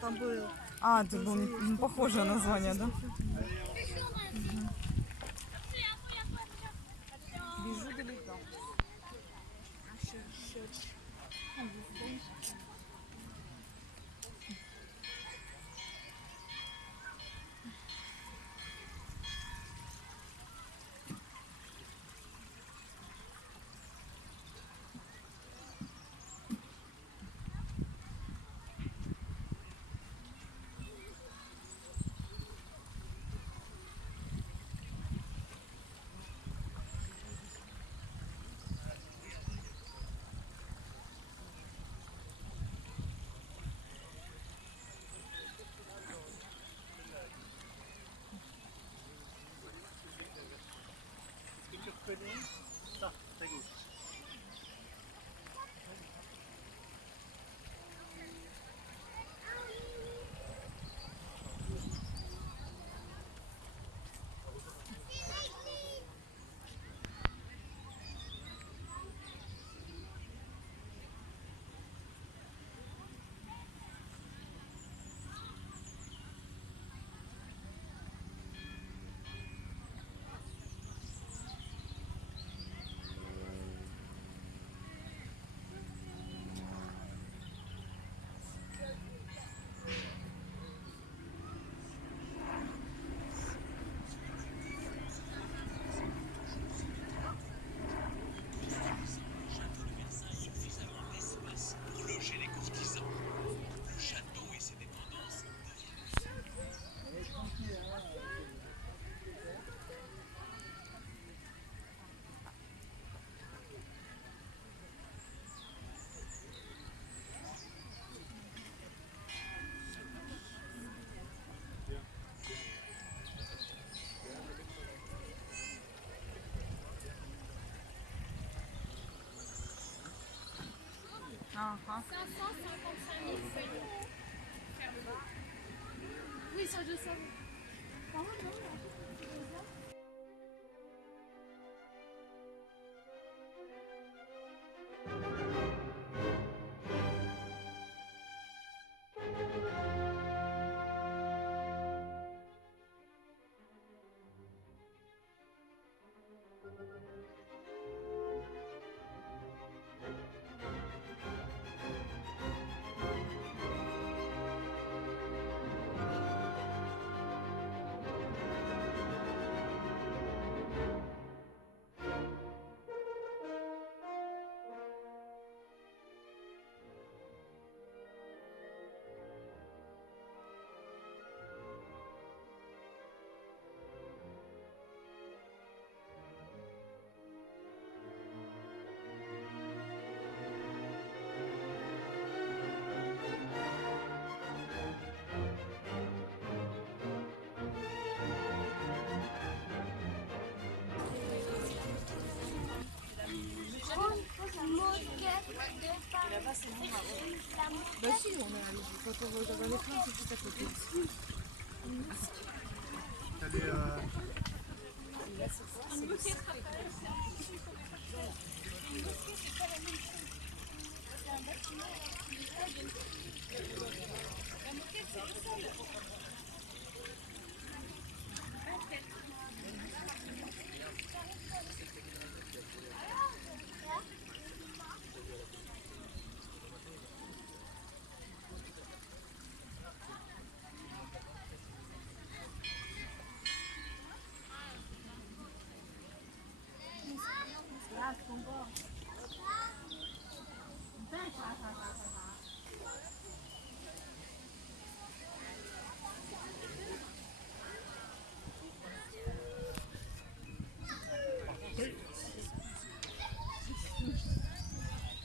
Там было. А, это было похожее название, да? Ça, ta gauche. Ah, ah. 555 000 feuilles. Oui, ça je sais. Par contre, non, Là-bas, c'est bon, bah si, on est allé. Quand on va dans les trains, c'est tout à côté. Là, c'est quoi? C'est le cirque. C'est un bâtiment. La moquette, c'est le sol.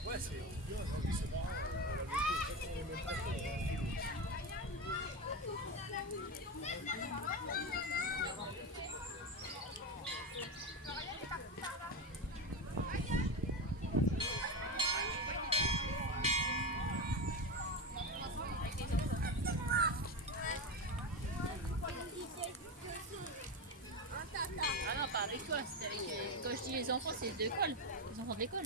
Ouais, c'est bien, c'est marrant. La moto, en fait, on est même pas fait. Ah non, pas avec toi, c'est avec. Quand je dis les enfants, c'est de l'école. Les enfants de l'école.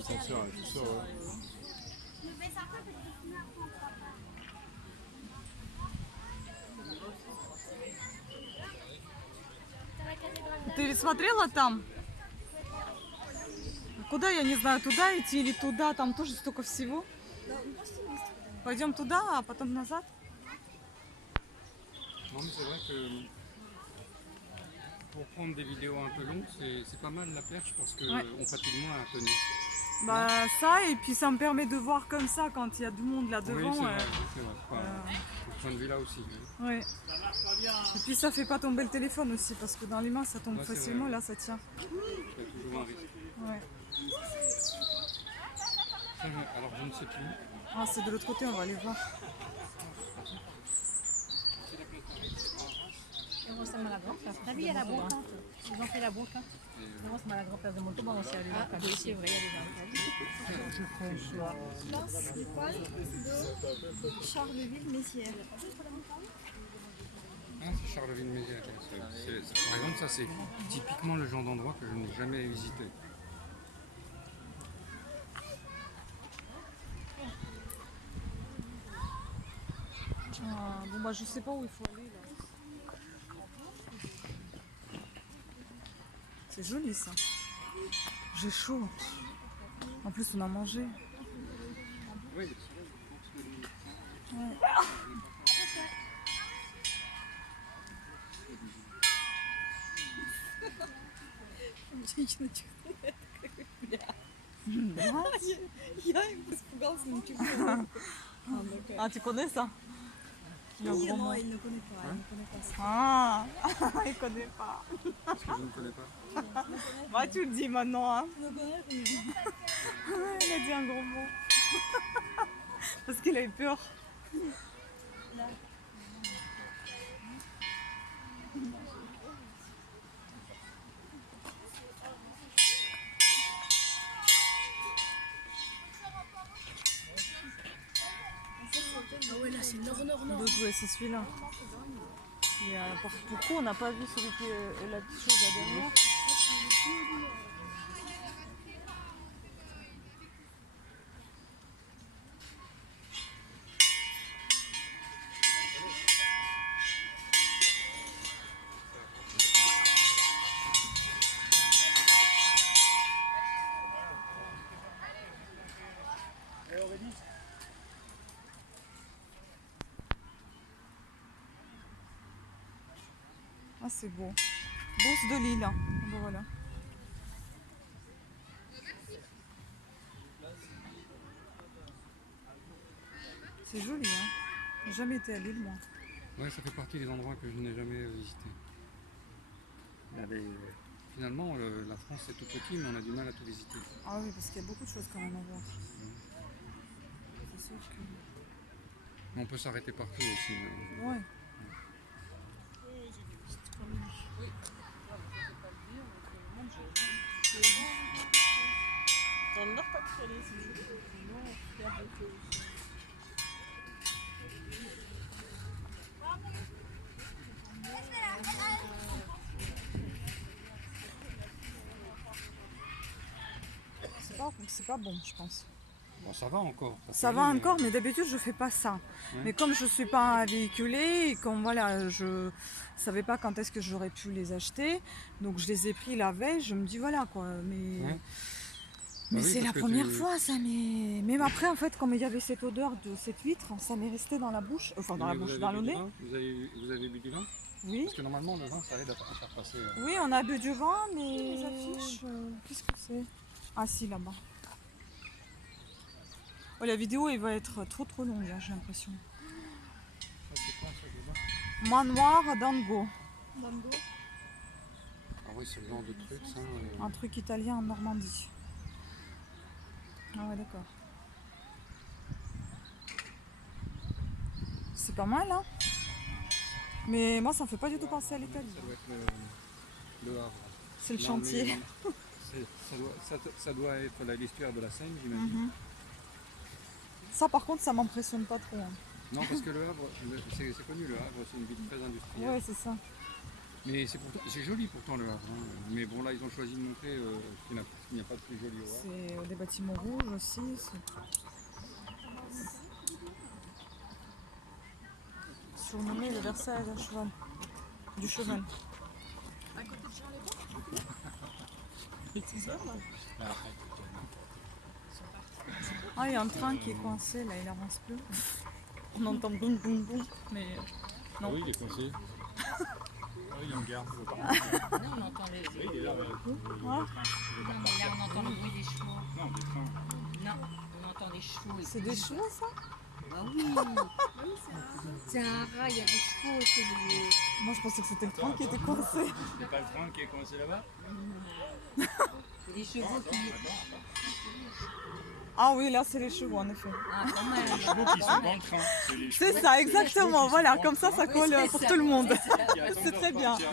Attention à tout ça, ouais. Ты ведь смотрела там? Куда, я не знаю, туда идти или туда? Там тоже столько всего. Пойдем туда, а потом назад. Non, mais c'est vrai que pour prendre des vidéos un peu longues, c'est pas mal la perche parce qu'on Ouais. fatigue moins à tenir. Bah ça, et puis ça me permet de voir comme ça quand il y a du monde là devant. Oui, c'est vrai. Enfin, ce point de vue-là aussi. Oui. Ouais. Et puis ça fait pas tomber le téléphone aussi, parce que dans les mains ça tombe Ouais, c'est facilement, vrai. là ça tient. Il y a toujours un risque. Ouais. Alors, je ne sais plus. Ah, c'est de l'autre côté, on va aller voir. Vamos a Malagrande, está bien la boca. Ils ont fait la boca. Vamos a Malagrande, de molto vamos a aller là. Oui, c'est vrai, il y a des Place Népal de Charleville-Mézières. Ah, c'est Charleville-Mézières. Par exemple, ça c'est typiquement le genre d'endroit que je n'ai jamais visité. Ah, bon bah je sais pas où il faut aller là. C'est joli ça. J'ai chaud. En plus on a mangé. Oui. Ouais. Ah, tu connais ça? Le gros mot. il ne connaît pas. Il ne connaît pas ça. Ah, il connaît pas. Parce que je ne connais pas. Bah tu le dis maintenant, hein. Il ne connaît rien. Il a dit un gros mot. Parce qu'il a eu peur. Ah ouais, là, c'est nord. D'autres, ouais, c'est celui-là. Et, pourquoi on n'a pas vu celui qui est la petite chose là derrière? Ah, c'est beau. Bourse de Lille. Bon, voilà. C'est joli, hein. J'ai jamais été à Lille, moi. Ouais, ça fait partie des endroits que je n'ai jamais visités. Finalement, la France c'est tout petit, mais on a du mal à tout visiter. Ah oui, parce qu'il y a beaucoup de choses quand même à voir. C'est sûr que... Mais on peut s'arrêter partout aussi. Ouais. C'est pas bon, je pense. Bon, ça va encore. Ça va encore, mais d'habitude je fais pas ça. Ouais. Mais comme je suis pas véhiculée et comme voilà, je savais pas quand est-ce que j'aurais pu les acheter, donc je les ai pris la veille. Je me dis voilà quoi. Mais Ouais. mais Bah oui, c'est la parce que première fois ça. Mais même après en fait, comme il y avait cette odeur de cette huître, ça m'est resté dans la bouche, enfin dans la Mais vous bouche, avez dans le bu du nez. vin Vous avez bu du vin? Oui. Parce que normalement le vin ça aide à faire passer. Oui, on a bu du vin, mais qu'est-ce que c'est? Ah si, là-bas. Oh, la vidéo elle va être trop longue là, j'ai l'impression. Ça, c'est quoi ça dedans? Manoir d'Ango. Ah oui, c'est le genre de truc ça. Un truc italien en Normandie. Ah ouais, d'accord. C'est pas mal, hein? Mais moi, ça me fait pas du tout penser à l'Italie. Ça doit être le Havre. C'est le Non, chantier. mais non, ça doit être l'estuaire de la Seine, j'imagine. Mhm. Ça, par contre, ça m'impressionne pas trop. Hein. Non, parce que le Havre, c'est connu, le Havre, c'est une ville très industrielle. Ouais, c'est ça. Mais c'est joli pourtant le Havre. Hein. Mais bon, là, ils ont choisi de montrer qu'il n'y a pas de plus joli au Havre. C'est des bâtiments rouges aussi. Surnommé le Versailles à cheval. Du cheval. À côté de Charleroi. C'est ça. Ah, il y a un train qui est coincé là, il avance plus. On entend boum boum boum, mais Non. Oui, il est coincé. Oui, il en garde. Là, on entend les... Oui, il est là. Ouais. Non, mais là, on entend le bruit des chevaux. Non, des trains. Non, on entend des chevaux. C'est des chevaux, ça? Bah oui. C'est un rat, il y a des chevaux. C'est des... Moi, je pensais que c'était le train qui était coincé. C'est pas le train qui est coincé là-bas? C'est des chevaux qui... Ah oui, là, c'est les chevaux, en effet. Ah, quand même. Les chevaux qui sont dans le train. Les C'est chevaux- ça, exactement. qui Voilà, sont comme ça, dans ça le colle c'est pour ça. tout le monde. train, qui attendent C'est de très bien. repartir.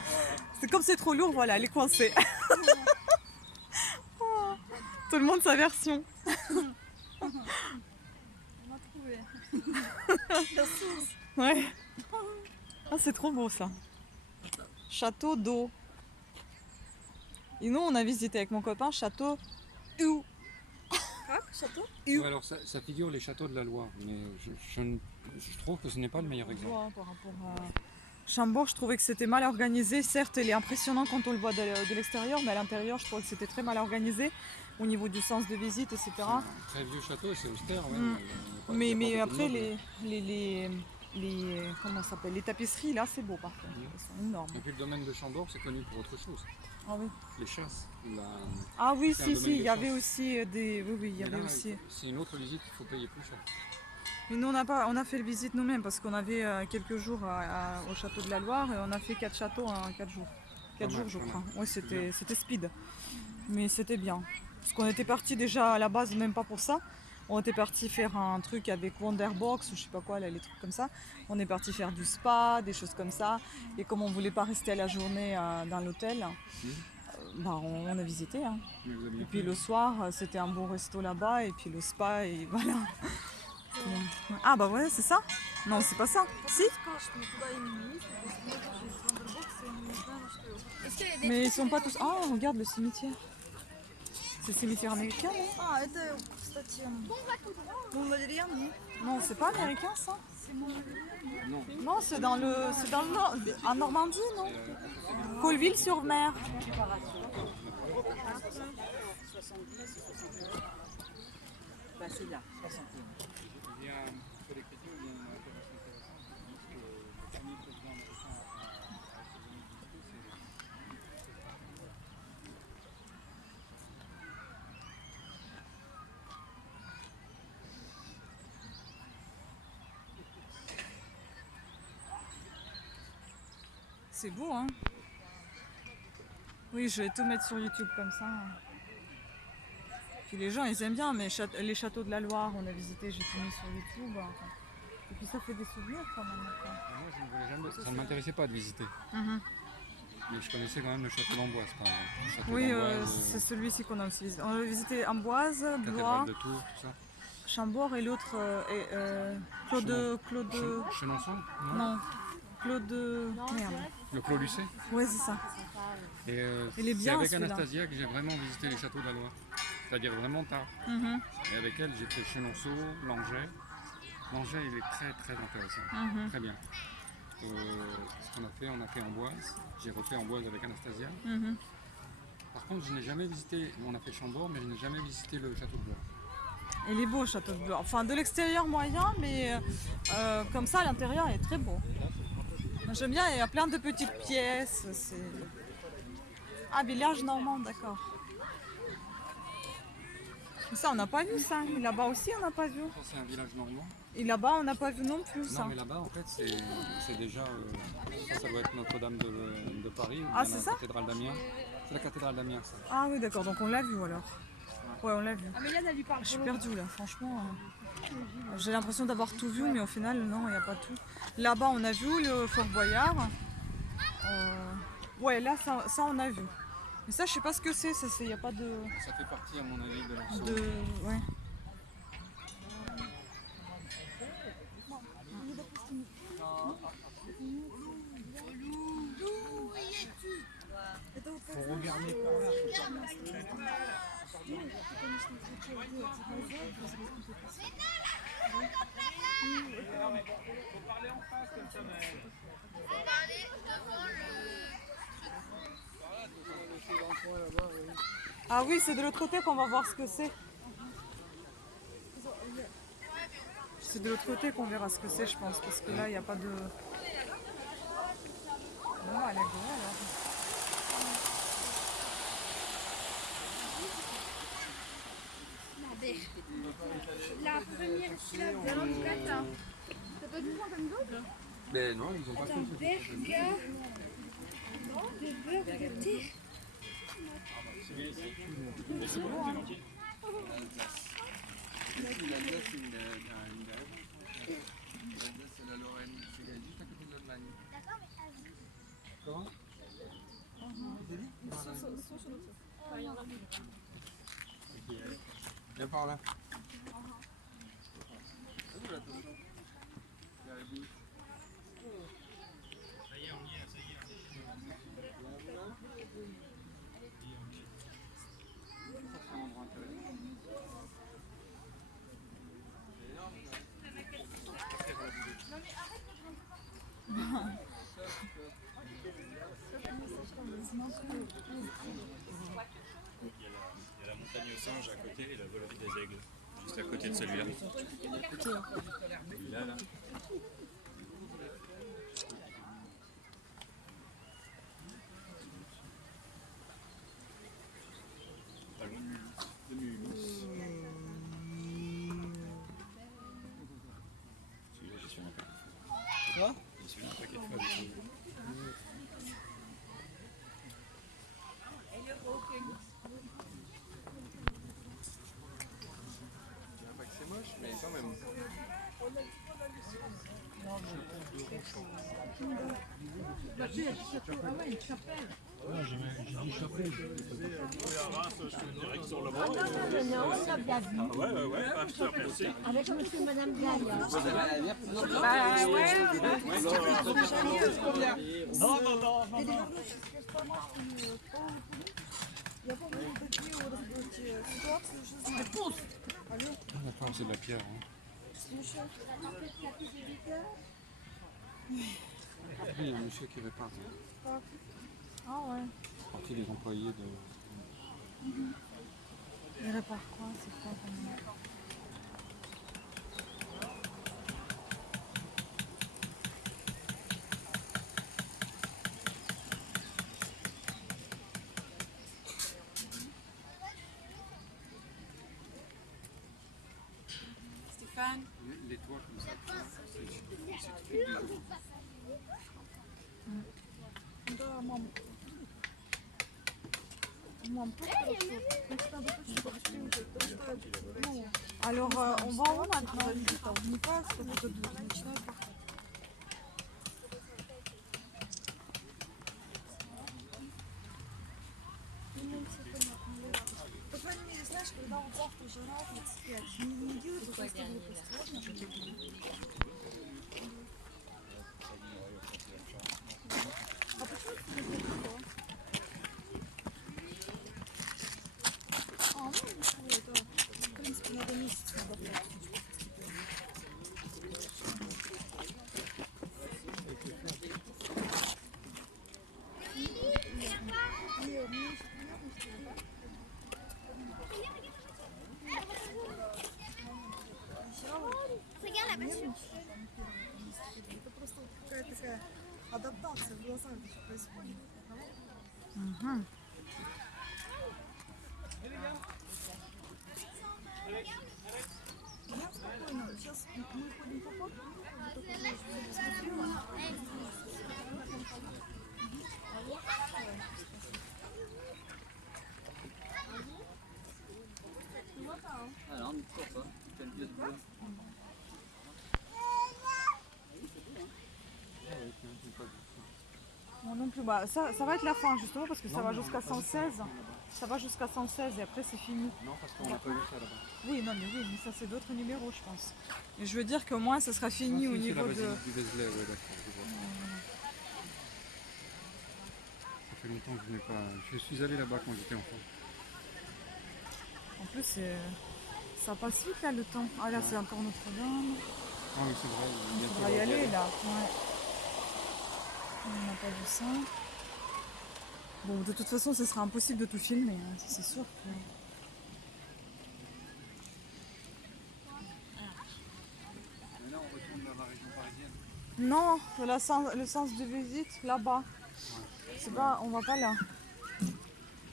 C'est comme c'est trop lourd, voilà, elle est coincée. Tout le monde sa version. On a trouvé. Ouais. Ah, c'est trop beau ça. Château d'eau. Et nous, on a visité avec mon copain château U. Château? Ouais, alors ça figure les châteaux de la Loire, mais je trouve que ce n'est pas le meilleur exemple. Ouais, par rapport à Chambord, je trouvais que c'était mal organisé. Certes, il est impressionnant quand on le voit de l'extérieur, mais à l'intérieur, je trouvais que c'était très mal organisé au niveau du sens de visite, etc. C'est un très vieux château, c'est austère. Ouais, Mm. il y a Mais pas beaucoup de après, meubles. comment ça s'appelle, les tapisseries, là, c'est beau par contre. Elles sont énormes. Et puis le domaine de Chambord, c'est connu pour autre chose. Ah oui. Les chasses. Ah oui, C'est un si, domaine si, il de y avait chasse. aussi des... Oui, oui, il y Mais avait là, aussi... c'est une autre visite, il faut payer plus cher. Mais nous, on a fait le visite nous-mêmes parce qu'on avait quelques jours au château de la Loire et on a fait 4 châteaux en 4 jours. 4 Pas jours, mal, je pas crois. mal. Oui, c'était speed. Mais c'était bien. Parce qu'on était parti déjà à la base, même pas pour ça. On était parti faire un truc avec Wonderbox ou je sais pas quoi, là, les trucs comme ça. On est parti faire du spa, des choses comme ça. Et comme on voulait pas rester à la journée dans l'hôtel, on a visité. Hein. Mais vous avez Et puis le soir, c'était un bon resto là-bas et puis le spa et voilà. Ah bah ouais, c'est ça? Non, c'est pas ça. Si? Mais ils sont pas tous... Ah, regarde le cimetière. C'est le cimetière américain, non? А, это, кстати, Монвалериан, Non, c'est pas américain ça? Non. Non, c'est dans le nord, en Normandie, non? Colville-sur-Mer. Bah, c'est là. Il y a sur l'écriture, il y a une information intéressante. Le premier président américain C'est beau, hein? Oui, je vais tout mettre sur YouTube comme ça. Puis les gens, ils aiment bien, mais les châteaux de la Loire, on a visité, j'ai tout mis sur YouTube. Et puis ça fait des souvenirs quand même. Moi, je ne voulais jamais. Ça ne m'intéressait pas de visiter. Mhm. Mais je connaissais quand même le château d'Amboise, par exemple. Le château Oui, d'Amboise, c'est celui-ci qu'on a aussi visité. On a visité Amboise, cathédrale Blois, de Tours, tout ça. Chambord et l'autre, Claude... Chenonceau? Non, Claude... Merde. Le Clos Lucé? Ouais, c'est ça. Et Il est c'est bien, avec celui-là. Anastasia que j'ai vraiment visité les châteaux de la Loire. C'est-à-dire vraiment tard. Mhm. Et avec elle, j'ai fait Chenonceau, Langeais. Langeais, il est très très intéressant. Mhm. Très bien. Ce qu'on a fait Amboise. J'ai refait Amboise avec Anastasia. Mhm. Par contre, je n'ai jamais visité, on a fait Chambord, mais je n'ai jamais visité le château de Blois. Il est beau le château de Blois. Enfin, de l'extérieur moyen, mais comme ça, à l'intérieur, il est très beau. J'aime bien, il y a plein de petites pièces. Ah, village normand, d'accord. Ça, on n'a pas vu ça. Et là-bas aussi, on n'a pas vu. Ça, c'est un village normand. Et là-bas, on n'a pas vu non plus ça. Non, mais là-bas, en fait, c'est déjà. Ça doit être Notre-Dame de Paris. Ou Ah, bien c'est la ça cathédrale d'Amiens. C'est la cathédrale d'Amiens, ça. Ah oui, d'accord, donc on l'a vu alors. Ouais, on l'a vu. Améliane, elle lui parle. Je suis perdue là, franchement. J'ai l'impression d'avoir tout vu, mais au final, non, il n'y a pas tout. Là-bas, on a vu le Fort Boyard. Ouais, là, ça, on a vu. Mais ça, je sais pas ce que c'est, il n'y a pas de... Ça fait partie, à mon avis, de leur de... Ouais. Faut regarder par là. Faut parler en face comme ça, mais... Ah oui, c'est de l'autre côté qu'on va voir ce que c'est. C'est de l'autre côté qu'on verra ce que c'est, je pense, parce que là, il n'y a pas de... la première syllabe de langue latin. T'as pas du point comme d'autres? Mais non, ils ont pas Attends, berga. De beurre de thé. L'Alsace, c'est une l'Alsace, c'est la Lorraine. C'est juste à côté de l'Allemagne. Comment? Viens par là. Il y a la montagne aux singes à côté et la volaille des aigles, juste à côté de celui-là. Celui-là, là. Pas loin de Mulhouse. Celui-là, j'y suis un paquet de fois. Quoi? J'y suis un paquet de fois dessus. C'est moche, mais quand même. Direction là-bas. Ouais, je te remercie. Avec monsieur et madame Gaille. Ah, d'accord, c'est de la pierre. Après, il y a un monsieur qui répare. Ah ouais. C'est partie des employés de. Il répare quoi? C'est quoi comme... Stéphane, Les toits comme ça, c'est typique des jours. Alors, on va en haut maintenant. On y passe, peut-être de По-твоему, знаешь, когда вот завтра жара 35, не делают такой стороны построено. А почему ты не делала? Ну ничего, это, в принципе, надо месяц надо брать. Это просто какая-то такая адаптация в глазах происходит. Угу. Я спокойно. Сейчас мы ходим по парку, Alors, on ne court pas. Quel pied de bleu. Moi non plus. Bah, ça va être la fin justement parce que ça va jusqu'à 116. Ça va jusqu'à 116 et après c'est fini. Non, parce qu'on n'a pas vu ça là-bas. Oui, non, mais ça c'est d'autres numéros, je pense. Et je veux dire qu'au moins ça sera fini au niveau de. C'est la basilique du Vézelay, ouais, d'accord, je vois. Ça fait longtemps que je n'ai pas. Je suis allé là-bas quand j'étais enfant. En plus, ça passe vite là le temps. Ah là, c'est encore Notre-Dame. Ah oui, c'est vrai. On va y aller là. Ouais. On n'a pas vu ça. Bon, de toute façon, ce sera impossible de tout filmer, hein, c'est sûr. Que... Mais là, on retourne vers la région parisienne. Non, le sens de visite là-bas. Ouais. C'est pas, on va pas là.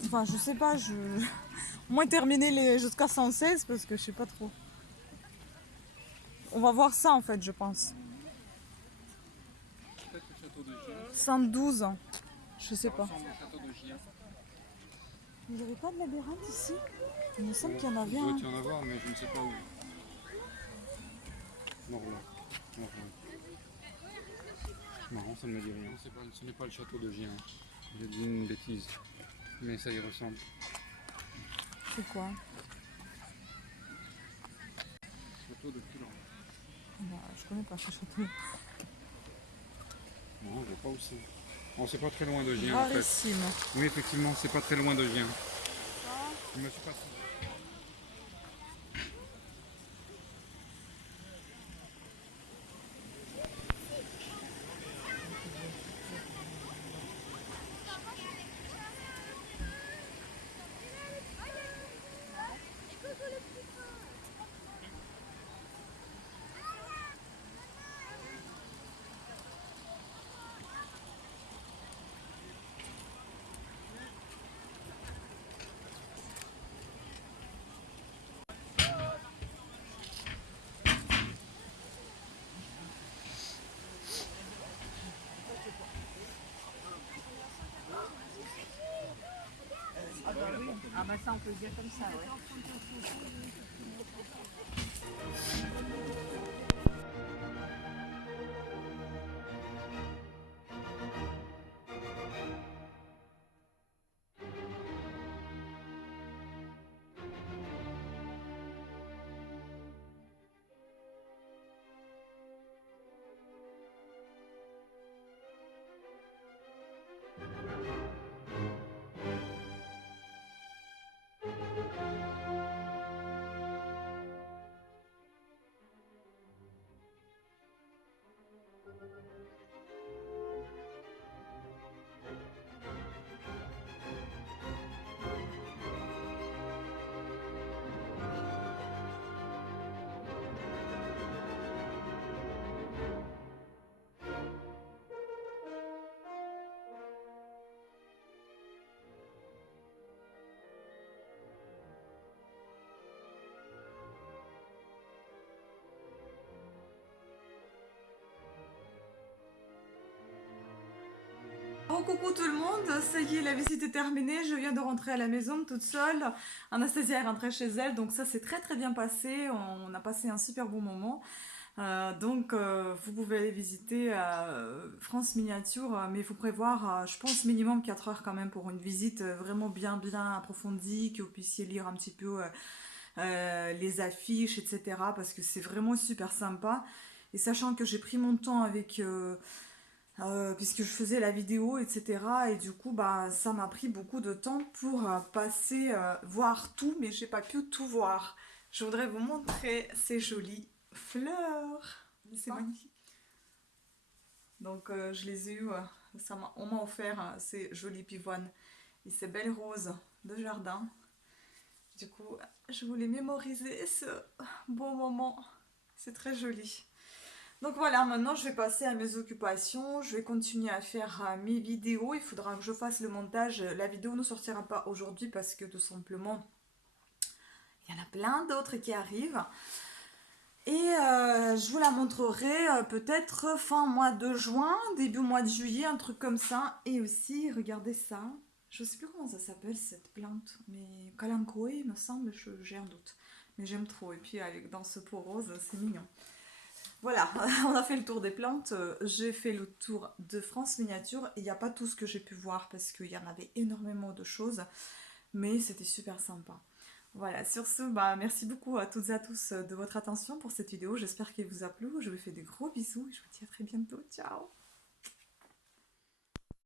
Enfin, je sais pas, au moins terminer jusqu'à 116 parce que je sais pas trop. On va voir ça en fait, je pense. Peut-être le château de Gien. 112, je sais pas. Ça ressemble au château de Gien. Vous n'avez pas de labyrinthe ici? Il me semble qu'il y en avait Il doit un. y en avoir, mais je ne sais pas où. Non, là. Non, non. Marrant, ça ne me dit rien. Ce n'est pas le château de Gien. J'ai dit une bêtise. Mais ça y ressemble. C'est quoi? Château de Culan. Bah, je connais pas ce château. Non, je vois pas où c'est. Bon, c'est pas très loin de Gien en fait. Rarissime. Oui, effectivement, c'est pas très loin de Gien. Je me suis passé. Ah bah ça on peut le dire comme ça, ouais. Oh coucou tout le monde, ça y est, la visite est terminée, je viens de rentrer à la maison toute seule. Anastasia est rentrée chez elle, donc ça s'est très bien passé, on a passé un super bon moment. Vous pouvez aller visiter France Miniature, mais il faut prévoir, je pense, minimum 4 heures quand même pour une visite vraiment bien approfondie, que vous puissiez lire un petit peu les affiches, etc. Parce que c'est vraiment super sympa. Et sachant que j'ai pris mon temps avec... puisque je faisais la vidéo, etc. Et du coup, bah, ça m'a pris beaucoup de temps pour voir tout, mais j'ai pas pu tout voir. Je voudrais vous montrer ces jolies fleurs. C'est magnifique. Donc, je les ai eues, on m'a offert ces jolies pivoines et ces belles roses de jardin. Du coup, je voulais mémoriser ce bon moment. C'est très joli. Donc voilà, maintenant je vais passer à mes occupations, je vais continuer à faire mes vidéos, il faudra que je fasse le montage, la vidéo ne sortira pas aujourd'hui parce que tout simplement, il y en a plein d'autres qui arrivent. Et je vous la montrerai peut-être fin mois de juin, début mois de juillet, un truc comme ça. Et aussi, regardez ça, je sais plus comment ça s'appelle cette plante, mais Kalanchoe il me semble, j'ai un doute. Mais j'aime trop, et puis dans ce pot rose, c'est mignon. Voilà, on a fait le tour des plantes, j'ai fait le tour de France Miniature. Il n'y a pas tout ce que j'ai pu voir parce qu'il y en avait énormément de choses, mais c'était super sympa. Voilà, sur ce, bah, merci beaucoup à toutes et à tous de votre attention pour cette vidéo, j'espère qu'elle vous a plu, je vous fais des gros bisous et je vous dis à très bientôt, ciao!